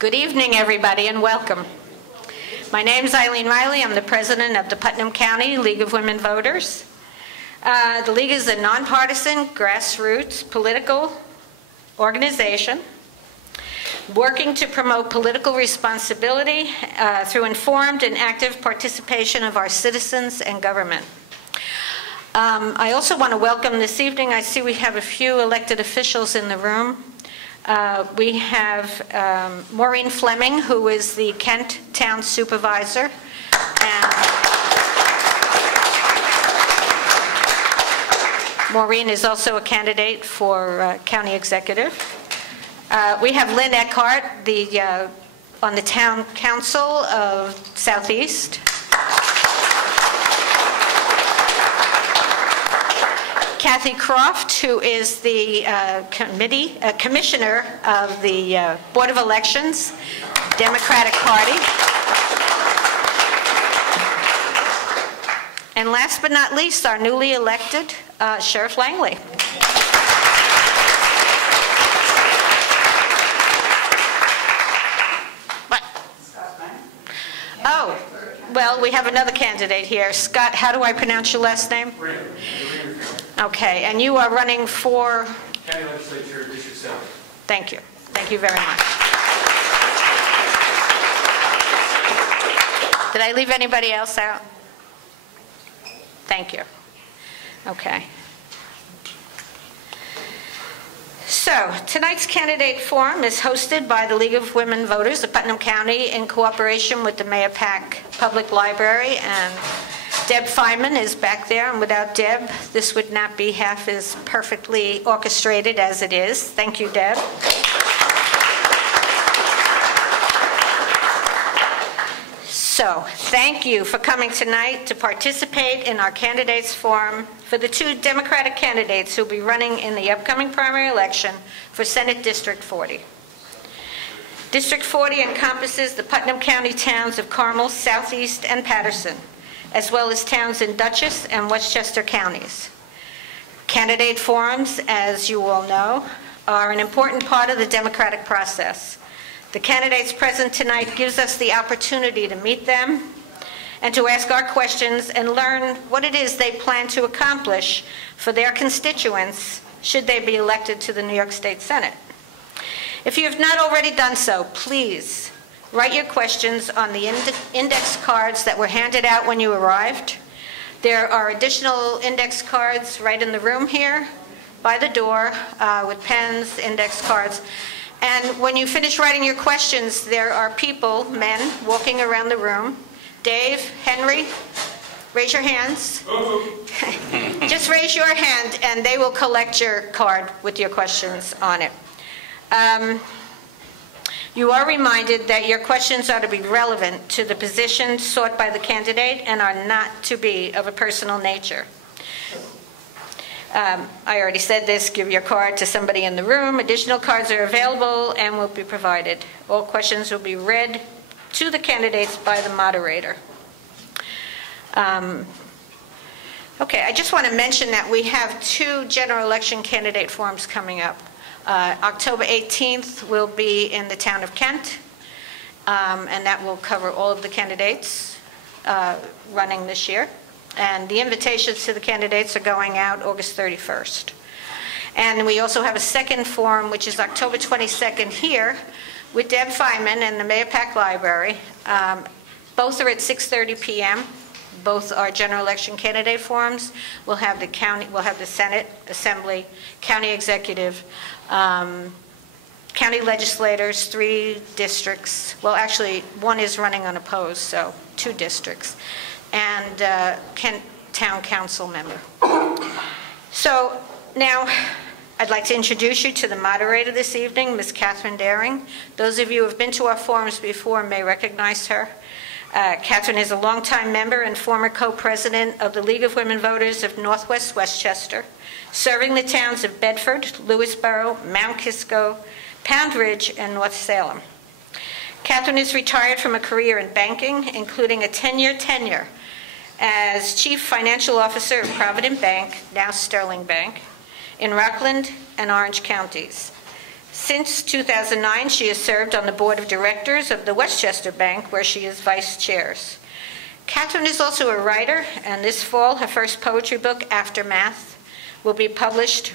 Good evening, everybody, and welcome. My name is Eileen Riley. I'm the president of the Putnam County League of Women Voters. The League is a nonpartisan, grassroots political organization working to promote political responsibility through informed and active participation of our citizens and government. I also want to welcome this evening, I see we have a few elected officials in the room. We have Maureen Fleming, who is the Kent Town Supervisor. And Maureen is also a candidate for County Executive. We have Lynn Eckhart, on the Town Council of Southeast. Kathy Croft, who is the commissioner of the Board of Elections, Democratic Party. And last but not least, our newly elected Sheriff Langley. What? Oh, well, we have another candidate here. Scott, how do I pronounce your last name? Okay, and you are running for? County Legislature, District 7. Thank you. Thank you very much. Did I leave anybody else out? Thank you. Okay. So, tonight's candidate forum is hosted by the League of Women Voters of Putnam County in cooperation with the Mahopac Public Library, and Deb Feynman is back there, and without Deb, this would not be half as perfectly orchestrated as it is. Thank you, Deb. So, thank you for coming tonight to participate in our candidates forum for the two Democratic candidates who will be running in the upcoming primary election for Senate District 40. District 40 encompasses the Putnam County towns of Carmel, Southeast, and Patterson, as well as towns in Dutchess and Westchester counties. Candidate forums, as you all know, are an important part of the democratic process. The candidates present tonight gives us the opportunity to meet them and to ask our questions and learn what it is they plan to accomplish for their constituents should they be elected to the New York State Senate. If you have not already done so, please write your questions on the index cards that were handed out when you arrived. There are additional index cards right in the room here by the door with pens, index cards. And when you finish writing your questions, there are people, men, walking around the room. Dave, Henry, raise your hands. Just raise your hand and they will collect your card with your questions on it. You are reminded that your questions are to be relevant to the position sought by the candidate and are not to be of a personal nature. I already said this, give your card to somebody in the room. Additional cards are available and will be provided. All questions will be read to the candidates by the moderator. Okay, I just want to mention that we have two general election candidate forums coming up. October 18th will be in the town of Kent, and that will cover all of the candidates running this year. And the invitations to the candidates are going out August 31st. And we also have a second forum, which is October 22nd here, with Deb Feynman and the Mahopac Library. Both are at 6:30 p.m. Both are general election candidate forums. We'll have the county, we'll have the Senate, Assembly, County Executive, county legislators, 3 districts. Well, actually, one is running unopposed, so 2 districts. And Kent Town Council member. So now I'd like to introduce you to the moderator this evening, Ms. Catherine Daring. Those of you who have been to our forums before may recognize her. Catherine is a longtime member and former co-president of the League of Women Voters of Northwest Westchester, serving the towns of Bedford, Lewisboro, Mount Kisco, Pound Ridge, and North Salem. Catherine is retired from a career in banking, including a 10-year tenure as Chief Financial Officer of Provident Bank, now Sterling Bank, in Rockland and Orange counties. Since 2009, she has served on the board of directors of the Westchester Bank, where she is vice chair. Catherine is also a writer, and this fall, her first poetry book, Aftermath, will be published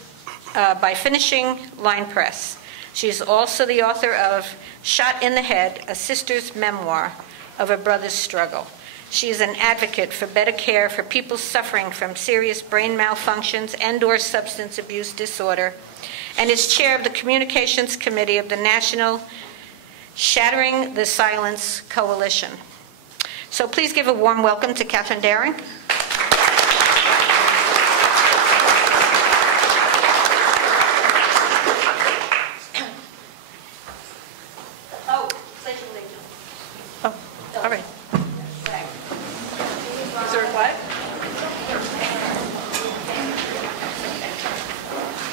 by Finishing Line Press. She is also the author of Shot in the Head, a sister's memoir of a brother's struggle. She is an advocate for better care for people suffering from serious brain malfunctions and/or substance abuse disorder, and is chair of the Communications Committee of the National Shattering the Silence Coalition. So please give a warm welcome to Catherine Daring. All right. Is there a flag?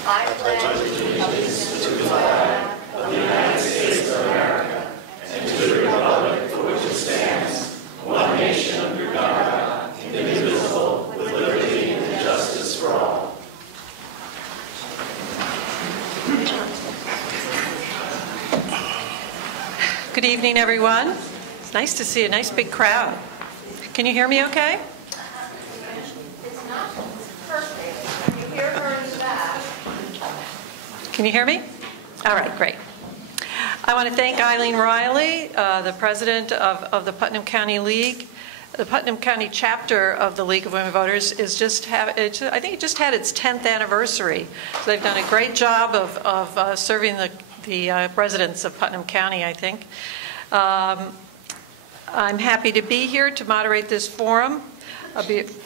I pledge allegiance to the flag of the United States of America and to the republic for which it stands, one nation under God, indivisible, with liberty and justice for all. Good evening, everyone. It's nice to see a nice big crowd. Can you hear me okay? It's not perfect. You hear her in the back. Can you hear me? All right, great. I want to thank Eileen Riley, the president of the Putnam County League. The Putnam County chapter of the League of Women Voters is I think it just had its 10th anniversary. So they've done a great job of serving the residents of Putnam County, I think. I'm happy to be here to moderate this forum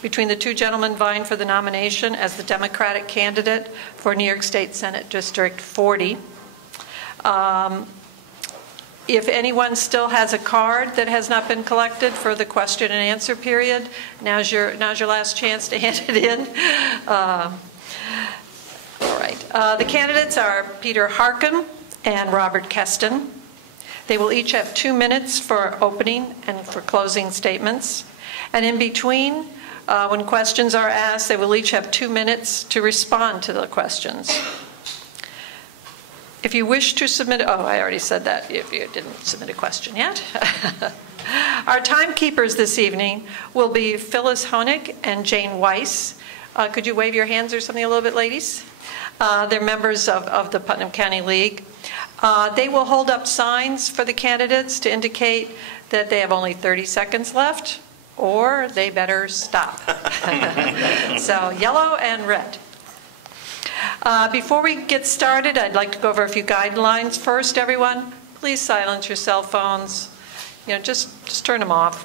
between the two gentlemen vying for the nomination as the Democratic candidate for New York State Senate District 40. If anyone still has a card that has not been collected for the question and answer period, now's your last chance to hand it in. All right. The candidates are Peter Harckham and Robert Kesten. They will each have 2 minutes for opening and for closing statements. And in between, when questions are asked, they will each have 2 minutes to respond to the questions. If you wish to submit, oh, I already said that, if you didn't submit a question yet. Our timekeepers this evening will be Phyllis Honig and Jane Weiss. Could you wave your hands or something a little bit, ladies? They're members of the Putnam County League. They will hold up signs for the candidates to indicate that they have only 30 seconds left, or they better stop. So yellow and red. Before we get started, I'd like to go over a few guidelines. First, everyone, please silence your cell phones. Just turn them off.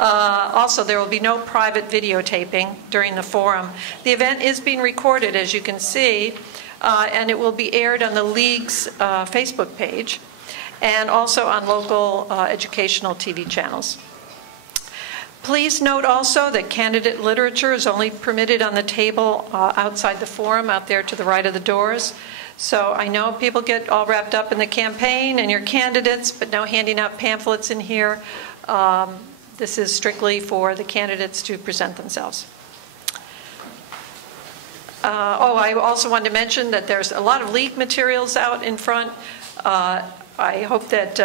Also, there will be no private videotaping during the forum. The event is being recorded, as you can see, and it will be aired on the League's Facebook page and also on local educational TV channels. Please note also that candidate literature is only permitted on the table outside the forum, out there to the right of the doors. So I know people get all wrapped up in the campaign and your candidates, but no handing out pamphlets in here. This is strictly for the candidates to present themselves. I also wanted to mention that there's a lot of League materials out in front. I hope that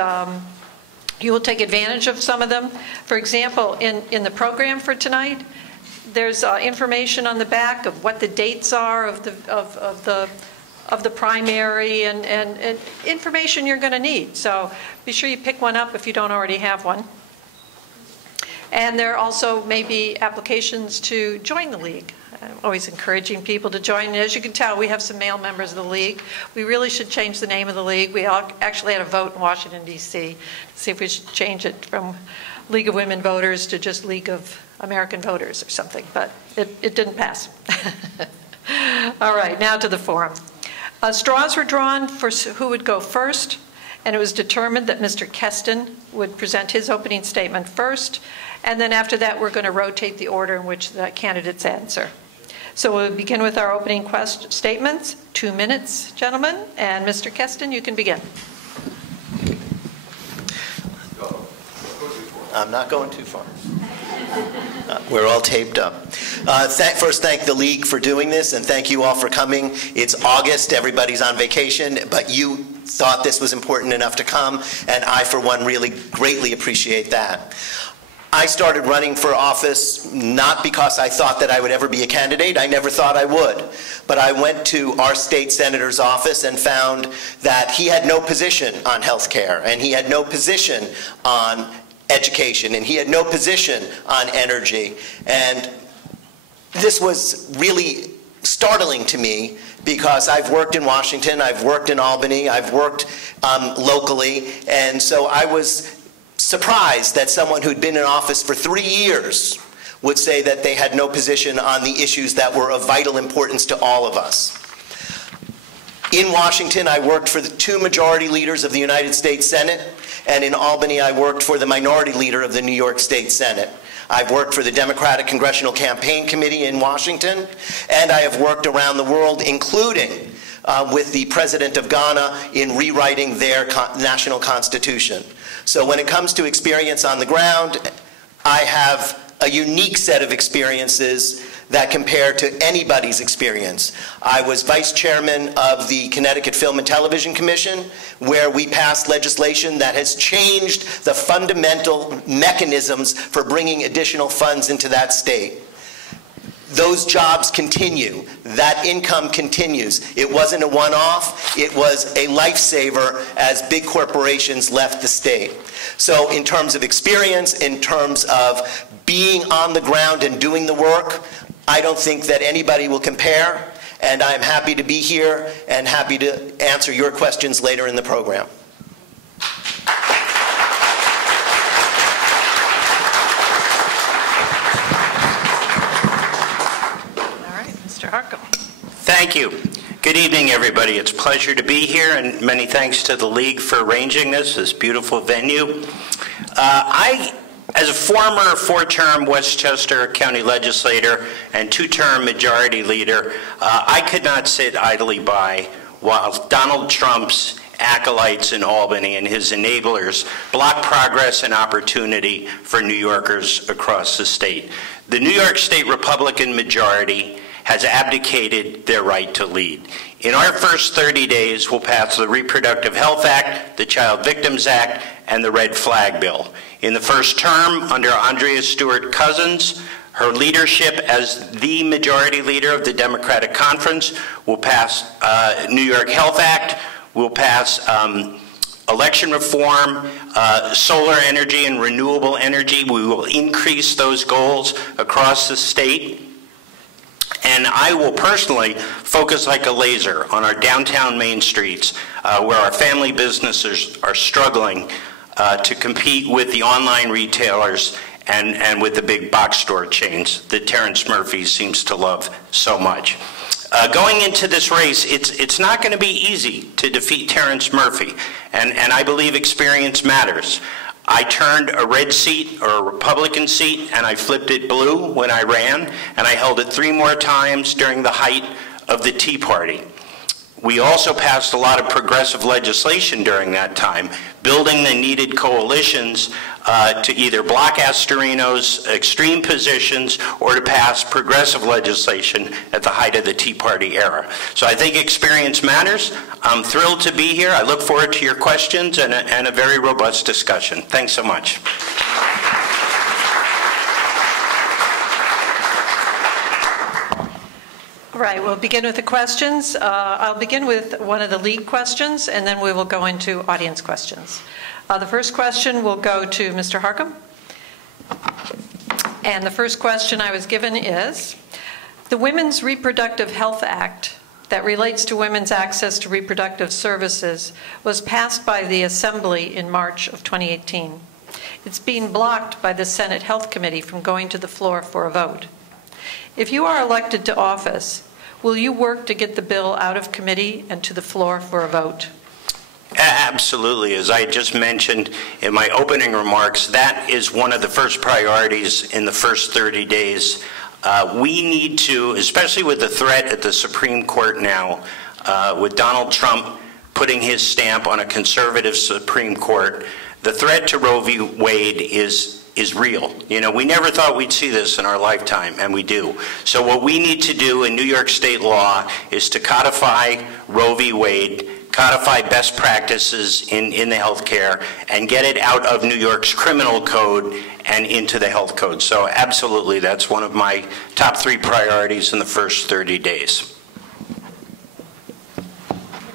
you will take advantage of some of them. For example, in the program for tonight, there's information on the back of what the dates are of the primary and information you're going to need. So be sure you pick one up if you don't already have one. And there also may be applications to join the League. I'm always encouraging people to join. And as you can tell, we have some male members of the League. We really should change the name of the League. We actually had a vote in Washington, D.C. to see if we should change it from League of Women Voters to just League of American Voters or something, but it didn't pass. All right, now to the forum. Straws were drawn for who would go first, and it was determined that Mr. Kesten would present his opening statement first, and then after that we're going to rotate the order in which the candidates answer. So we'll begin with our opening statements. 2 minutes, gentlemen, and Mr. Kesten, you can begin. I'm not going too far. We're all taped up. First, thank the League for doing this, and thank you all for coming. It's August, everybody's on vacation, but you thought this was important enough to come, and I, for one, really greatly appreciate that. I started running for office not because I thought that I would ever be a candidate. I never thought I would. But I went to our state senator's office and found that he had no position on health care, and he had no position on education, and he had no position on energy. And this was really startling to me because I've worked in Washington, I've worked in Albany, I've worked locally, and so I was surprised that someone who'd been in office for 3 years would say that they had no position on the issues that were of vital importance to all of us. In Washington, I worked for the 2 majority leaders of the United States Senate, and in Albany, I worked for the minority leader of the New York State Senate. I've worked for the Democratic Congressional Campaign Committee in Washington, and I have worked around the world, including with the President of Ghana in rewriting their national constitution. So when it comes to experience on the ground, I have a unique set of experiences that compare to anybody's experience. I was vice chairman of the Connecticut Film and Television Commission, where we passed legislation that has changed the fundamental mechanisms for bringing additional funds into that state. Those jobs continue. That income continues. It wasn't a one-off. It was a lifesaver as big corporations left the state. So in terms of experience, in terms of being on the ground and doing the work, I don't think that anybody will compare, and I'm happy to be here and happy to answer your questions later in the program. Harckham. Thank you. Good evening, everybody. It's a pleasure to be here, and many thanks to the League for arranging this beautiful venue. As a former 4-term Westchester County legislator and 2-term majority leader, I could not sit idly by while Donald Trump's acolytes in Albany and his enablers block progress and opportunity for New Yorkers across the state. The New York State Republican majority has abdicated their right to lead. In our first 30 days, we'll pass the Reproductive Health Act, the Child Victims Act, and the Red Flag Bill. In the first term, under Andrea Stewart Cousins, her leadership as the majority leader of the Democratic Conference will pass New York Health Act, will pass election reform, solar energy and renewable energy. We will increase those goals across the state. And I will personally focus like a laser on our downtown main streets where our family businesses are struggling to compete with the online retailers and with the big box store chains that Terrence Murphy seems to love so much. Going into this race, it's not going to be easy to defeat Terrence Murphy, and I believe experience matters. I turned a red seat or a Republican seat and I flipped it blue when I ran, and I held it 3 more times during the height of the Tea Party. We also passed a lot of progressive legislation during that time, building the needed coalitions to either block Astorino's extreme positions or to pass progressive legislation at the height of the Tea Party era. So I think experience matters. I'm thrilled to be here. I look forward to your questions and a very robust discussion. Thanks so much. All right, we'll begin with the questions. I'll begin with one of the League questions, and then we will go into audience questions. The first question will go to Mr. Harckham. And the first question I was given is, the Women's Reproductive Health Act that relates to women's access to reproductive services was passed by the Assembly in March of 2018. It's being blocked by the Senate Health Committee from going to the floor for a vote. If you are elected to office, will you work to get the bill out of committee and to the floor for a vote? Absolutely. As I just mentioned in my opening remarks, that is one of the first priorities in the first 30 days. We need to, especially with the threat at the Supreme Court now, with Donald Trump putting his stamp on a conservative Supreme Court, the threat to Roe v. Wade is is real. You know, we never thought we'd see this in our lifetime, and we do. So what we need to do in New York State law is to codify Roe v. Wade, codify best practices in the healthcare, and get it out of New York's criminal code and into the health code. So absolutely, that's one of my top 3 priorities in the first 30 days.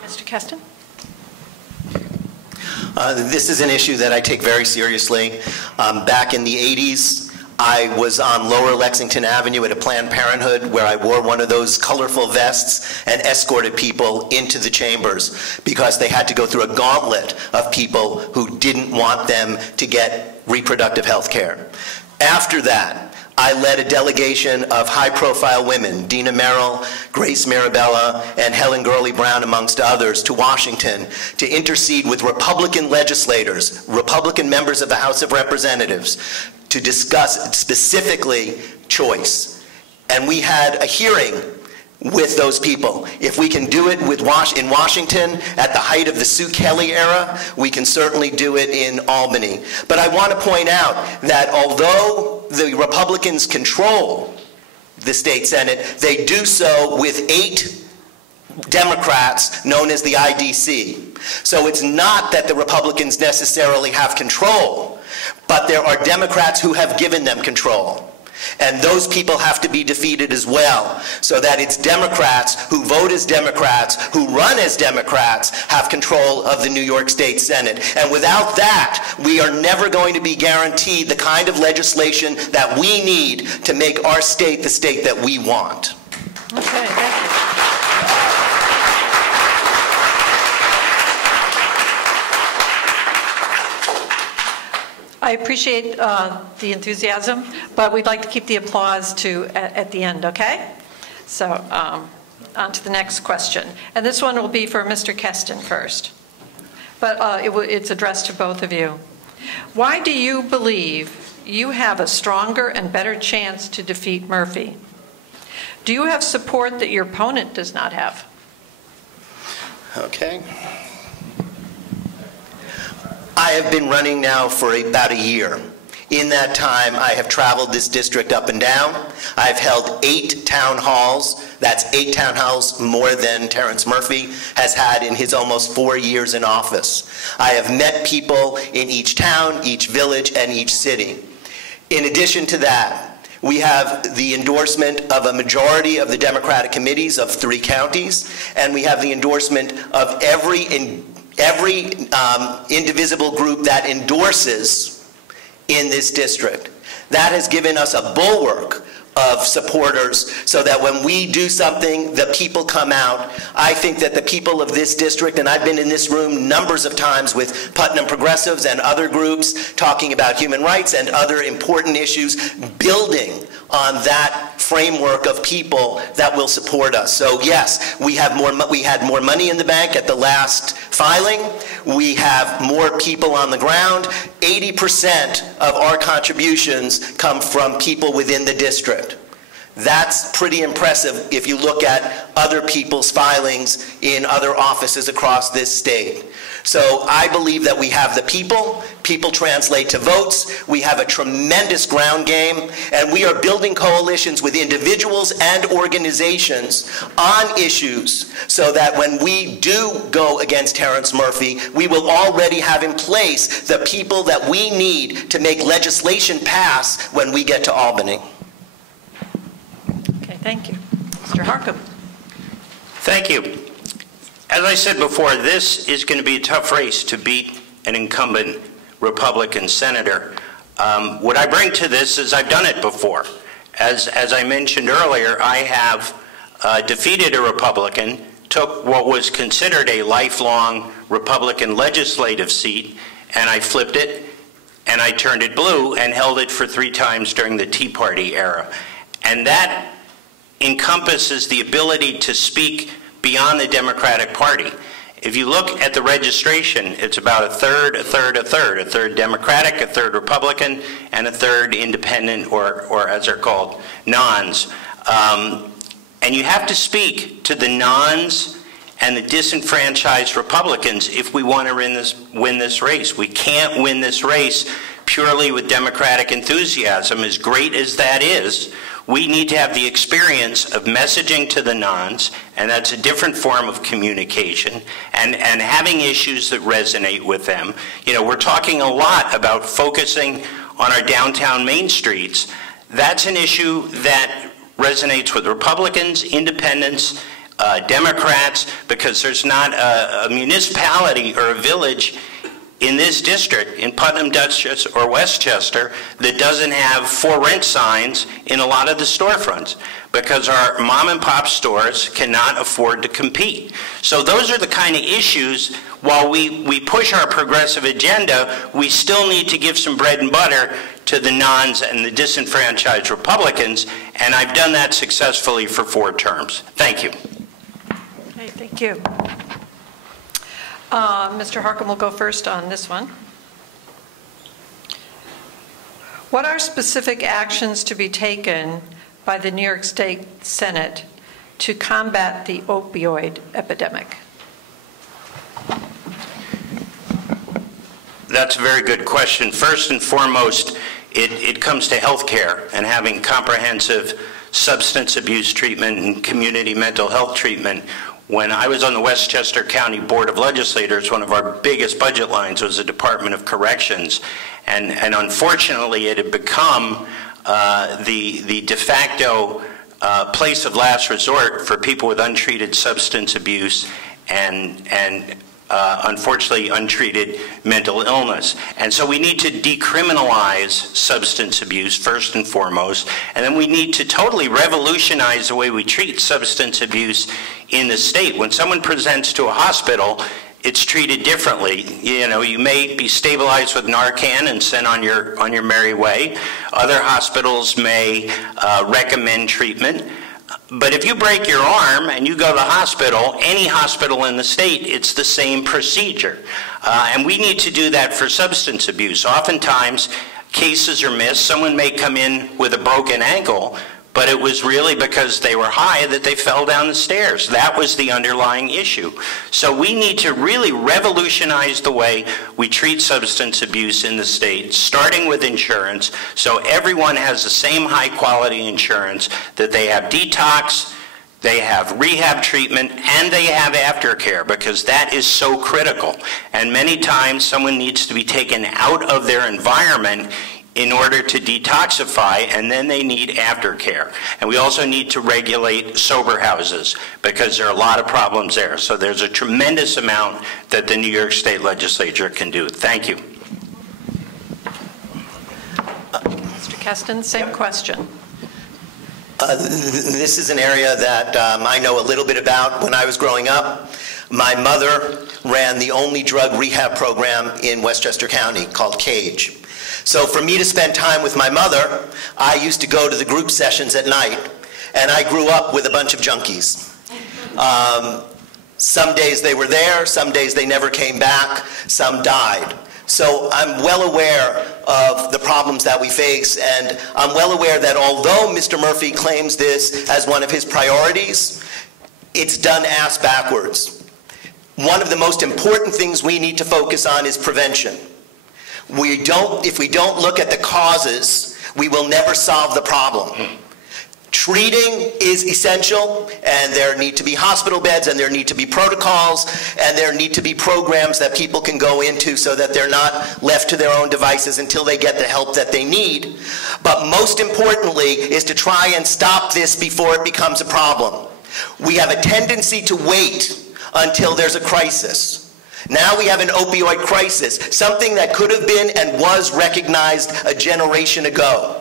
Mr. Kesten? This is an issue that I take very seriously. Back in the 80s, I was on Lower Lexington Avenue at a Planned Parenthood where I wore one of those colorful vests and escorted people into the chambers because they had to go through a gauntlet of people who didn't want them to get reproductive health care. After that, I led a delegation of high-profile women, Dina Merrill, Grace Mirabella, and Helen Gurley Brown, amongst others, to Washington to intercede with Republican legislators, Republican members of the House of Representatives, to discuss specifically choice. And we had a hearing with those people. If we can do it in Washington at the height of the Sue Kelly era, we can certainly do it in Albany. But I want to point out that although the Republicans control the state Senate, they do so with 8 Democrats known as the IDC. So it's not that the Republicans necessarily have control, but there are Democrats who have given them control. And those people have to be defeated as well, so that it's Democrats who vote as Democrats, who run as Democrats, have control of the New York State Senate. And without that, we are never going to be guaranteed the kind of legislation that we need to make our state the state that we want. Okay, thank you. I appreciate the enthusiasm, but we'd like to keep the applause at the end, okay? So on to the next question. And this one will be for Mr. Kesten first. But it's addressed to both of you. Why do you believe you have a stronger and better chance to defeat Murphy? Do you have support that your opponent does not have? Okay. I have been running now for about a year. In that time, I have traveled this district up and down. I've held 8 town halls. That's 8 town halls more than Terrence Murphy has had in his almost 4 years in office. I have met people in each town, each village, and each city. In addition to that, we have the endorsement of a majority of the Democratic committees of 3 counties, and we have the endorsement of every indivisible group that endorses in this district. That has given us a bulwark of supporters so that when we do something, the people come out. I think that the people of this district, and I've been in this room numbers of times with Putnam progressives and other groups talking about human rights and other important issues, building on that framework of people that will support us. So yes, we had more money in the bank at the last filing. We have more people on the ground. 80% of our contributions come from people within the district. That's pretty impressive if you look at other people's filings in other offices across this state. So I believe that we have the people. People translate to votes. We have a tremendous ground game, and we are building coalitions with individuals and organizations on issues so that when we do go against Terrence Murphy, we will already have in place the people that we need to make legislation pass when we get to Albany. Okay, thank you. Mr. Harckham. Thank you. As I said before, this is going to be a tough race to beat an incumbent Republican senator. What I bring to this is I've done it before. As I mentioned earlier, I have defeated a Republican, took what was considered a lifelong Republican legislative seat, and I flipped it, and I turned it blue and held it for 3 times during the Tea Party era. And that encompasses the ability to speak beyond the Democratic Party. If you look at the registration, it's about a third Democratic, a third Republican, and a third independent, or as they're called, nons. And you have to speak to the nons and the disenfranchised Republicans if we want to win this race. We can't win this race purely with Democratic enthusiasm, as great as that is. We need to have the experience of messaging to the nons, and that's a different form of communication, and having issues that resonate with them. You know, we're talking a lot about focusing on our downtown main streets. That's an issue that resonates with Republicans, independents, Democrats, because there's not a municipality or a village in this district, in Putnam, Dutchess, or Westchester, that doesn't have for rent signs in a lot of the storefronts, because our mom and pop stores cannot afford to compete. So those are the kind of issues. While we push our progressive agenda, we still need to give some bread and butter to the nons and the disenfranchised Republicans, and I've done that successfully for 4 terms. Thank you. Okay, thank you. Mr. Harckham will go first on this one. What are specific actions to be taken by the New York State Senate to combat the opioid epidemic? That's a very good question. First and foremost, it comes to health care and having comprehensive substance abuse treatment and community mental health treatment. When I was on the Westchester County Board of Legislators, one of our biggest budget lines was the Department of Corrections. And unfortunately, it had become the de facto place of last resort for people with untreated substance abuse and unfortunately untreated mental illness. And so we need to decriminalize substance abuse first and foremost, and then we need to totally revolutionize the way we treat substance abuse in the state. When someone presents to a hospital, it's treated differently. You know, you may be stabilized with Narcan and sent on your merry way. Other hospitals may recommend treatment. But if you break your arm and you go to the hospital, any hospital in the state, it's the same procedure. And we need to do that for substance abuse. Oftentimes, cases are missed. Someone may come in with a broken ankle, but it was really because they were high that they fell down the stairs. That was the underlying issue. So we need to really revolutionize the way we treat substance abuse in the state, starting with insurance, so everyone has the same high quality insurance, that they have detox, they have rehab treatment, and they have aftercare, because that is so critical. And many times someone needs to be taken out of their environment in order to detoxify, and then they need aftercare. And we also need to regulate sober houses, because there are a lot of problems there. So there's a tremendous amount that the New York State Legislature can do. Thank you. Mr. Kesten, same question. This is an area that I know a little bit about. When I was growing up, my mother ran the only drug rehab program in Westchester County called CAGE. So for me to spend time with my mother, I used to go to the group sessions at night, and I grew up with a bunch of junkies. Some days they were there, some days they never came back, some died. So I'm well aware of the problems that we face, and I'm well aware that although Mr. Murphy claims this as one of his priorities, it's done ass backwards. One of the most important things we need to focus on is prevention. If we don't look at the causes, we will never solve the problem. Treating is essential, and there need to be hospital beds, and there need to be protocols, and there need to be programs that people can go into so that they're not left to their own devices until they get the help that they need. But most importantly is to try and stop this before it becomes a problem. We have a tendency to wait until there's a crisis. Now we have an opioid crisis, something that could have been and was recognized a generation ago.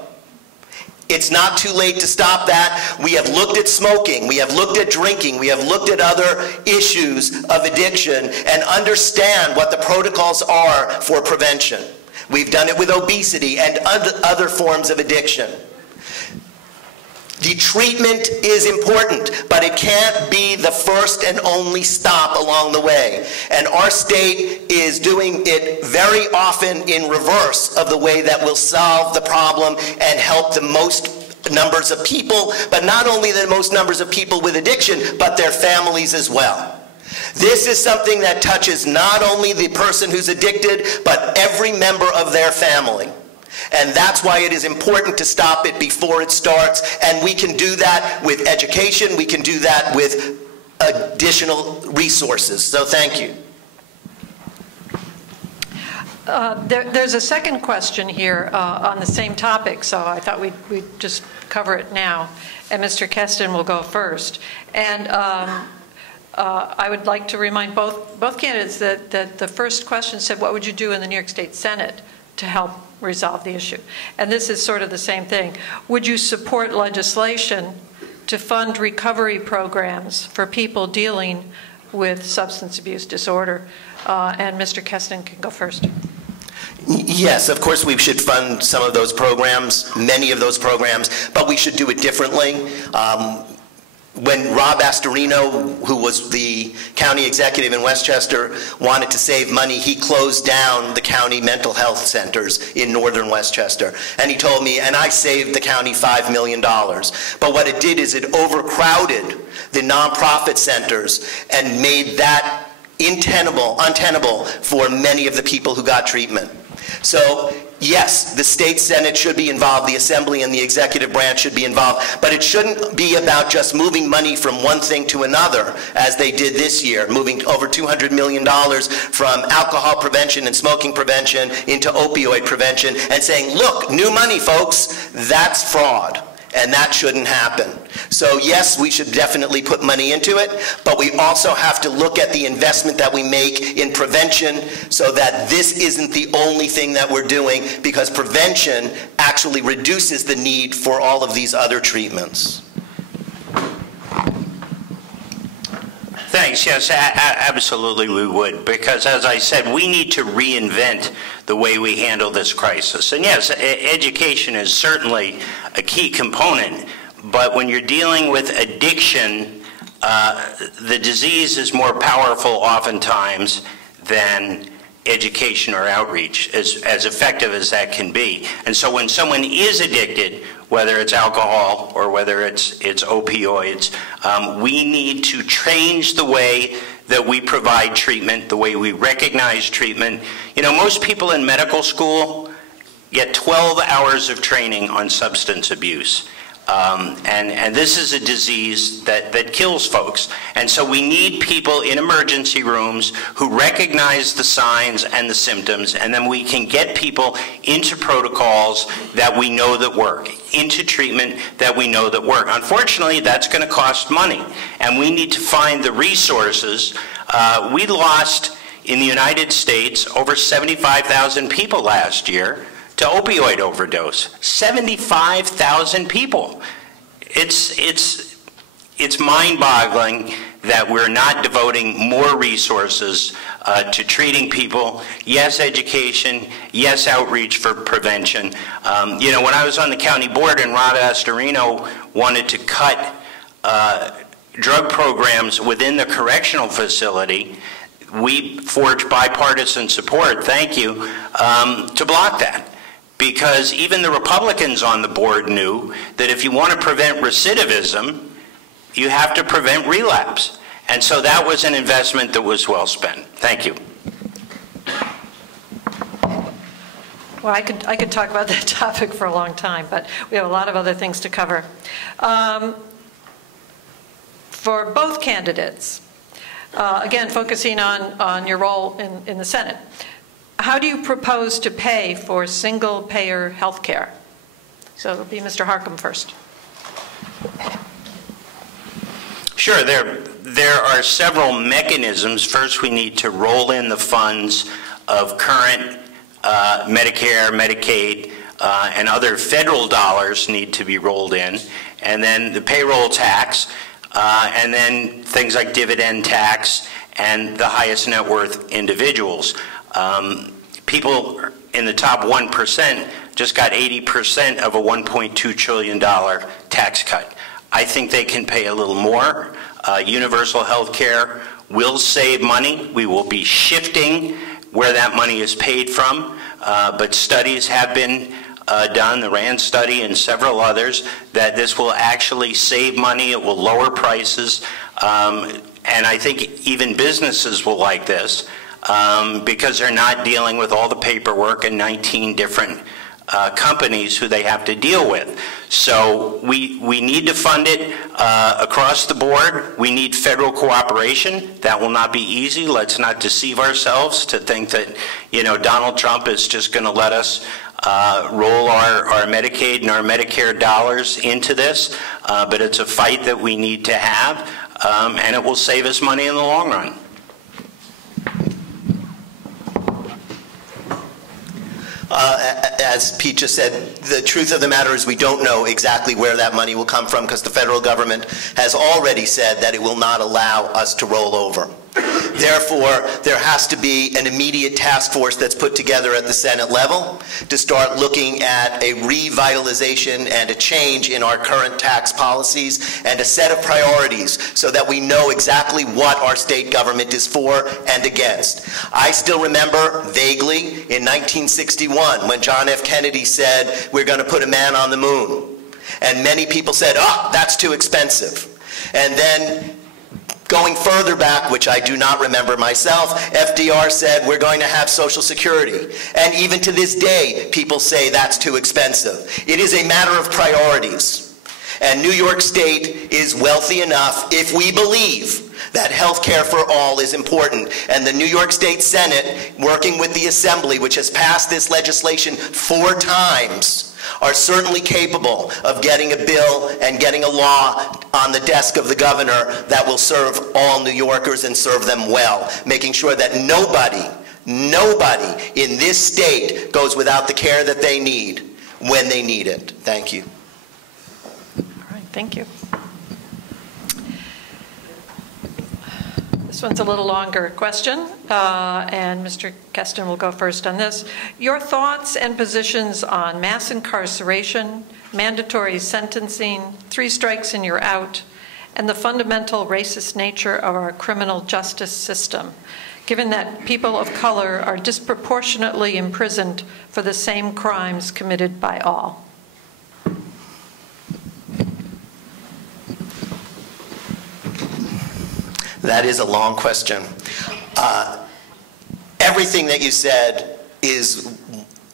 It's not too late to stop that. We have looked at smoking, we have looked at drinking, we have looked at other issues of addiction and understand what the protocols are for prevention. We've done it with obesity and other forms of addiction. The treatment is important, but it can't be the first and only stop along the way. And our state is doing it very often in reverse of the way that will solve the problem and help the most numbers of people, but not only the most numbers of people with addiction, but their families as well. This is something that touches not only the person who's addicted, but every member of their family. And that's why it is important to stop it before it starts. And we can do that with education. We can do that with additional resources. So thank you. There's a second question here on the same topic, so I thought we'd just cover it now. And Mr. Kesten will go first. And I would like to remind both candidates that the first question said, what would you do in the New York State Senate to help resolve the issue? And this is sort of the same thing. Would you support legislation to fund recovery programs for people dealing with substance abuse disorder? And Mr. Kesten can go first. Yes, of course we should fund some of those programs, many of those programs, but we should do it differently. When Rob Astorino, who was the county executive in Westchester, wanted to save money, he closed down the county mental health centers in northern Westchester. And he told me, and I saved the county $5 million. But what it did is it overcrowded the nonprofit centers and made that untenable for many of the people who got treatment. So yes, the state Senate should be involved, the Assembly and the executive branch should be involved, but it shouldn't be about just moving money from one thing to another, as they did this year, moving over $200 million from alcohol prevention and smoking prevention into opioid prevention and saying, look, new money, folks, that's fraud. And that shouldn't happen. So yes, we should definitely put money into it, but we also have to look at the investment that we make in prevention so that this isn't the only thing that we're doing, because prevention actually reduces the need for all of these other treatments. Thanks. Yes, absolutely we would, because as I said, we need to reinvent the way we handle this crisis. And yes, education is certainly a key component, but when you're dealing with addiction, the disease is more powerful oftentimes than education or outreach, as effective as that can be. And so when someone is addicted, whether it's alcohol or whether it's opioids, we need to change the way that we provide treatment, the way we recognize treatment. You know, most people in medical school get 12 hours of training on substance abuse. And this is a disease that kills folks. And so we need people in emergency rooms who recognize the signs and the symptoms, and then we can get people into protocols that we know that work, into treatment that we know that work. Unfortunately, that's going to cost money, and we need to find the resources. We lost, in the United States, over 75,000 people last year to opioid overdose. 75,000 people. It's mind-boggling that we're not devoting more resources to treating people. Yes, education. Yes, outreach for prevention. You know, when I was on the county board and Rob Astorino wanted to cut drug programs within the correctional facility, we forged bipartisan support, thank you, to block that. Because even the Republicans on the board knew that if you want to prevent recidivism, you have to prevent relapse. And so that was an investment that was well spent. Thank you. Well, I could talk about that topic for a long time, but we have a lot of other things to cover. For both candidates, again, focusing on your role in the Senate, how do you propose to pay for single-payer health care? So it'll be Mr. Harckham first. Sure. There are several mechanisms. First, we need to roll in the funds of current Medicare, Medicaid, and other federal dollars need to be rolled in. And then the payroll tax, and then things like dividend tax and the highest net worth individuals. People in the top 1% just got 80% of a $1.2 trillion tax cut. I think they can pay a little more. Universal health care will save money. We will be shifting where that money is paid from, but studies have been done, the RAND study and several others, that this will actually save money. It will lower prices. And I think even businesses will like this because they're not dealing with all the paperwork and 19 different companies who they have to deal with. So we need to fund it across the board. We need federal cooperation. That will not be easy. Let's not deceive ourselves to think that, you know, Donald Trump is just going to let us roll our Medicaid and our Medicare dollars into this. But it's a fight that we need to have, and it will save us money in the long run. As Pete just said, the truth of the matter is we don't know exactly where that money will come from because the federal government has already said that it will not allow us to roll over. Therefore, there has to be an immediate task force that's put together at the Senate level to start looking at a revitalization and a change in our current tax policies and a set of priorities so that we know exactly what our state government is for and against. I still remember vaguely in 1961 when John F. Kennedy said, we're going to put a man on the moon. And many people said, oh, that's too expensive. And then going further back, which I do not remember myself, FDR said we're going to have Social Security. And even to this day, people say that's too expensive. It is a matter of priorities. And New York State is wealthy enough, if we believe that health care for all is important. And the New York State Senate, working with the Assembly, which has passed this legislation 4 times, are certainly capable of getting a bill and getting a law on the desk of the governor that will serve all New Yorkers and serve them well, making sure that nobody in this state goes without the care that they need when they need it. Thank you. All right, thank you. This one's a little longer question, and Mr. Kesten will go first on this. Your thoughts and positions on mass incarceration, mandatory sentencing, 3 strikes and you're out, and the fundamental racist nature of our criminal justice system, given that people of color are disproportionately imprisoned for the same crimes committed by all. That is a long question. Everything that you said is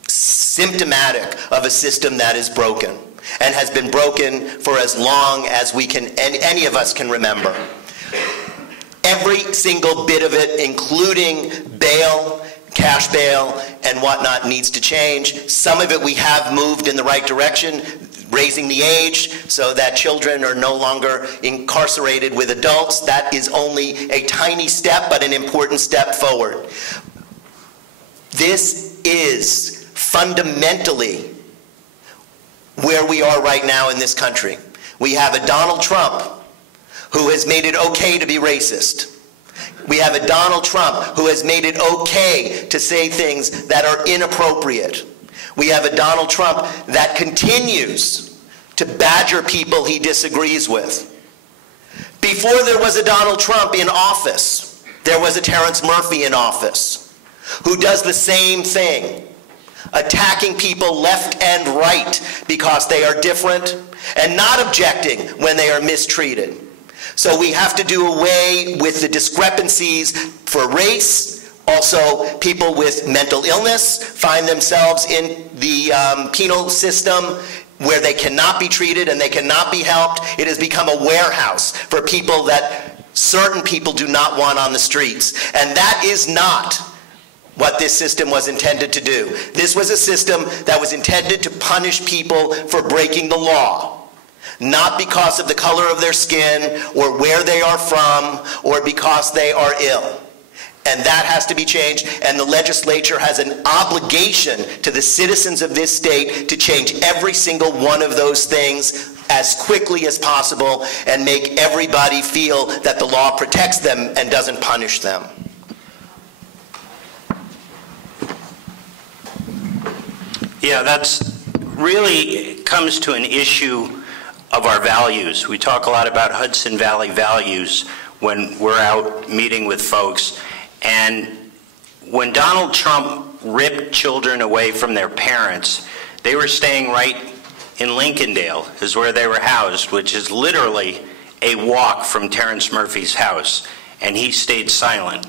symptomatic of a system that is broken and has been broken for as long as we can, any of us can remember. Every single bit of it, including bail, cash bail, and whatnot, needs to change. Some of it we have moved in the right direction, raising the age so that children are no longer incarcerated with adults. That is only a tiny step, but an important step forward. This is fundamentally where we are right now in this country. We have a Donald Trump who has made it okay to be racist. We have a Donald Trump who has made it okay to say things that are inappropriate. We have a Donald Trump that continues to badger people he disagrees with. Before there was a Donald Trump in office, there was a Terrence Murphy in office who does the same thing, attacking people left and right because they are different and not objecting when they are mistreated. So we have to do away with the discrepancies for race. Also, people with mental illness find themselves in the penal system where they cannot be treated and they cannot be helped. It has become a warehouse for people that certain people do not want on the streets. And that is not what this system was intended to do. This was a system that was intended to punish people for breaking the law, not because of the color of their skin or where they are from or because they are ill. And that has to be changed, and the legislature has an obligation to the citizens of this state to change every single one of those things as quickly as possible and make everybody feel that the law protects them and doesn't punish them. Yeah, that's really comes to an issue of our values. We talk a lot about Hudson Valley values when we're out meeting with folks. And when Donald Trump ripped children away from their parents, they were staying right in Lincolndale, is where they were housed, which is literally a walk from Terrence Murphy's house. and he stayed silent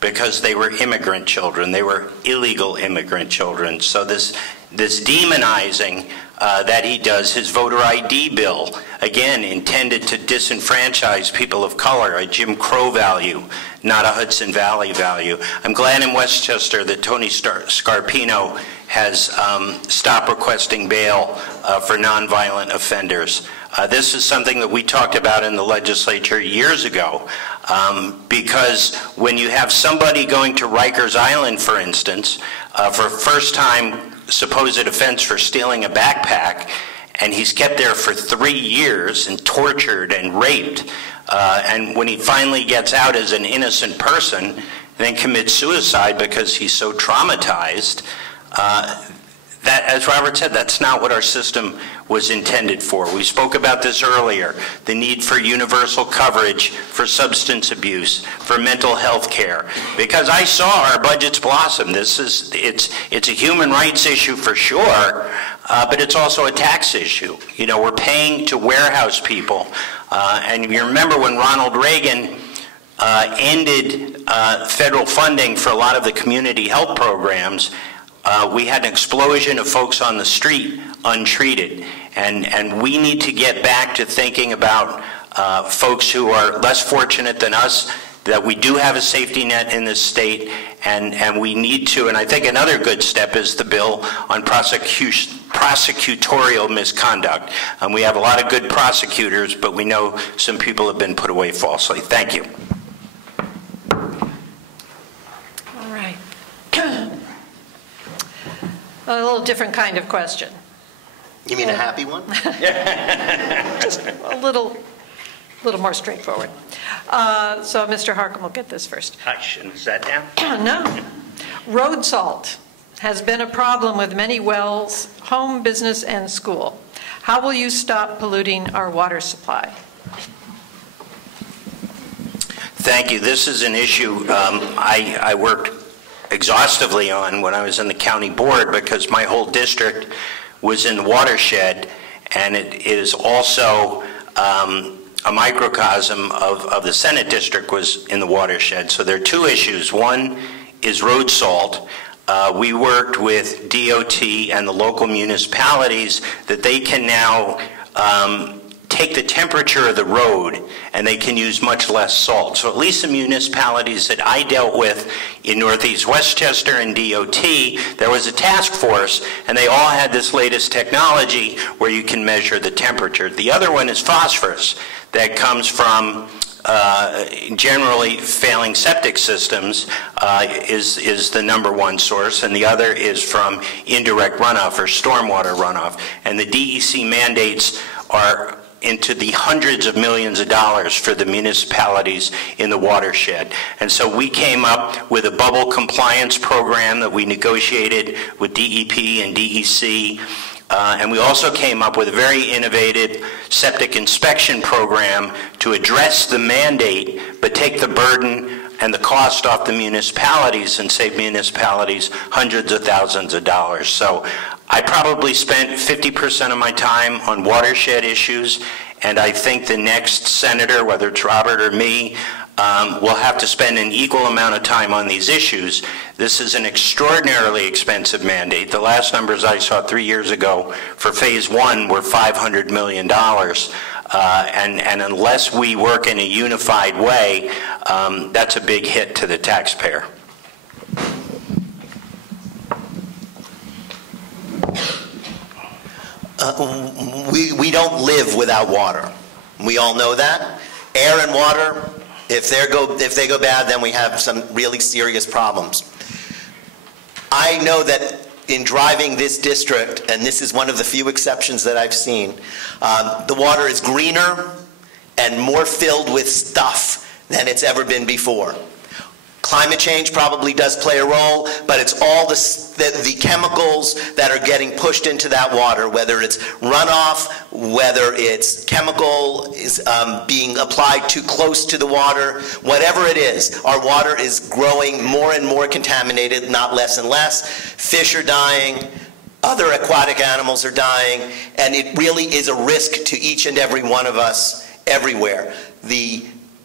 because they were immigrant children. They were illegal immigrant children. So this demonizing that he does, his voter ID bill, again, intended to disenfranchise people of color, a Jim Crow value, not a Hudson Valley value. I'm glad in Westchester that Tony Scarpino has stopped requesting bail for nonviolent offenders. This is something that we talked about in the legislature years ago, because when you have somebody going to Rikers Island, for instance, for first-time supposed offense for stealing a backpack, and he's kept there for 3 years and tortured and raped, and when he finally gets out as an innocent person, then commits suicide because he's so traumatized, that, as Robert said, that's not what our system was intended for. We spoke about this earlier, the need for universal coverage for substance abuse, for mental health care, because I saw our budgets blossom. It's a human rights issue for sure, but it's also a tax issue. You know, we're paying to warehouse people, and you remember when Ronald Reagan ended federal funding for a lot of the community health programs, we had an explosion of folks on the street untreated. And we need to get back to thinking about folks who are less fortunate than us, that we do have a safety net in this state, and we need to, and I think another good step is the bill on prosecutorial misconduct. We have a lot of good prosecutors, but we know some people have been put away falsely. Thank you. All right. A little different kind of question. You mean a happy one? Just a little more straightforward. So Mr. Harckham will get this first. I shouldn't have sat down. No. Road salt has been a problem with many wells, home, business, and school. How will you stop polluting our water supply? Thank you. This is an issue I worked exhaustivically on when I was in the county board, because my whole district was in the watershed, and it is also a microcosm of the Senate district was in the watershed. So there are two issues. One is road salt. We worked with DOT and the local municipalities that they can now take the temperature of the road and they can use much less salt. So at least the municipalities that I dealt with in Northeast Westchester and DOT, there was a task force and they all had this latest technology where you can measure the temperature. The other one is phosphorus that comes from generally failing septic systems is the #1 source, and the other is from indirect runoff or stormwater runoff. And the DEC mandates are into the hundreds of millions of dollars for the municipalities in the watershed. And so we came up with a bubble compliance program that we negotiated with DEP and DEC. And we also came up with a very innovative septic inspection program to address the mandate, but take the burden and the cost off the municipalities and save municipalities hundreds of thousands of dollars. So I probably spent 50% of my time on watershed issues, and I think the next senator, whether it's Robert or me, will have to spend an equal amount of time on these issues. This is an extraordinarily expensive mandate. The last numbers I saw 3 years ago for phase 1 were $500 million. And unless we work in a unified way, that's a big hit to the taxpayer. We don't live without water. We all know that. Air and water, if they go bad, then we have some really serious problems. I know that in driving this district, and this is one of the few exceptions that I've seen, the water is greener and more filled with stuff than it's ever been before. Climate change probably does play a role, but it's all the chemicals that are getting pushed into that water, whether it's runoff, whether it's chemical is being applied too close to the water, whatever it is, our water is growing more and more contaminated, not less and less. Fish are dying, other aquatic animals are dying, and it really is a risk to each and every one of us everywhere. The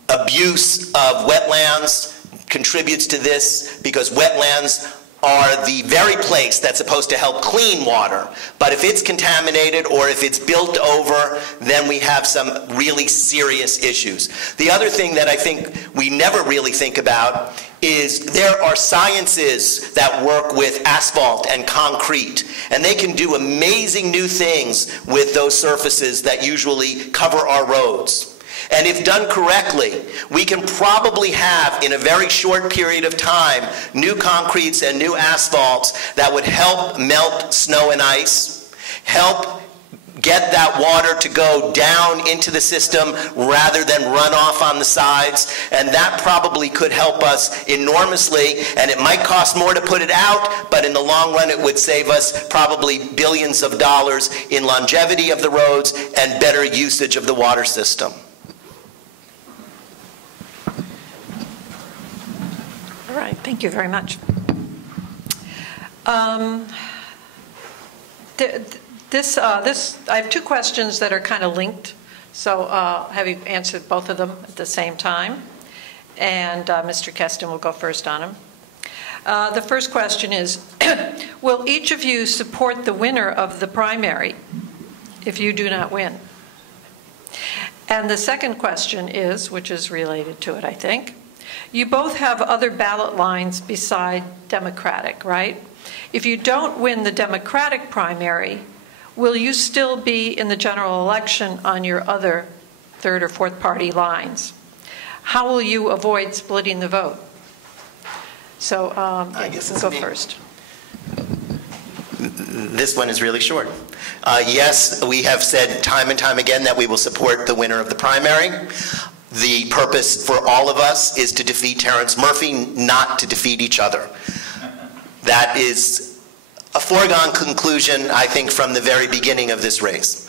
abuse of wetlands contributes to this, because wetlands are the very place that's supposed to help clean water. But if it's contaminated or if it's built over, then we have some really serious issues. The other thing that I think we never really think about is there are sciences that work with asphalt and concrete, and they can do amazing new things with those surfaces that usually cover our roads. And if done correctly, we can probably have, in a very short period of time, new concretes and new asphalts that would help melt snow and ice, help get that water to go down into the system rather than run off on the sides, and that probably could help us enormously, and it might cost more to put it out, but in the long run it would save us probably billions of dollars in longevity of the roads and better usage of the water system. All right, thank you very much. I have two questions that are kind of linked, so have you answered both of them at the same time? And Mr. Kesten will go first on them. The first question is, will each of you support the winner of the primary if you do not win? And the second question is, which is related to it, I think, you both have other ballot lines beside Democratic, right? If you don't win the Democratic primary, will you still be in the general election on your other third or fourth party lines? How will you avoid splitting the vote? So I guess we'll go first. This one is really short. Yes, we have said time and time again that we will support the winner of the primary. The purpose for all of us is to defeat Terrence Murphy, not to defeat each other. That is a foregone conclusion, I think, from the very beginning of this race.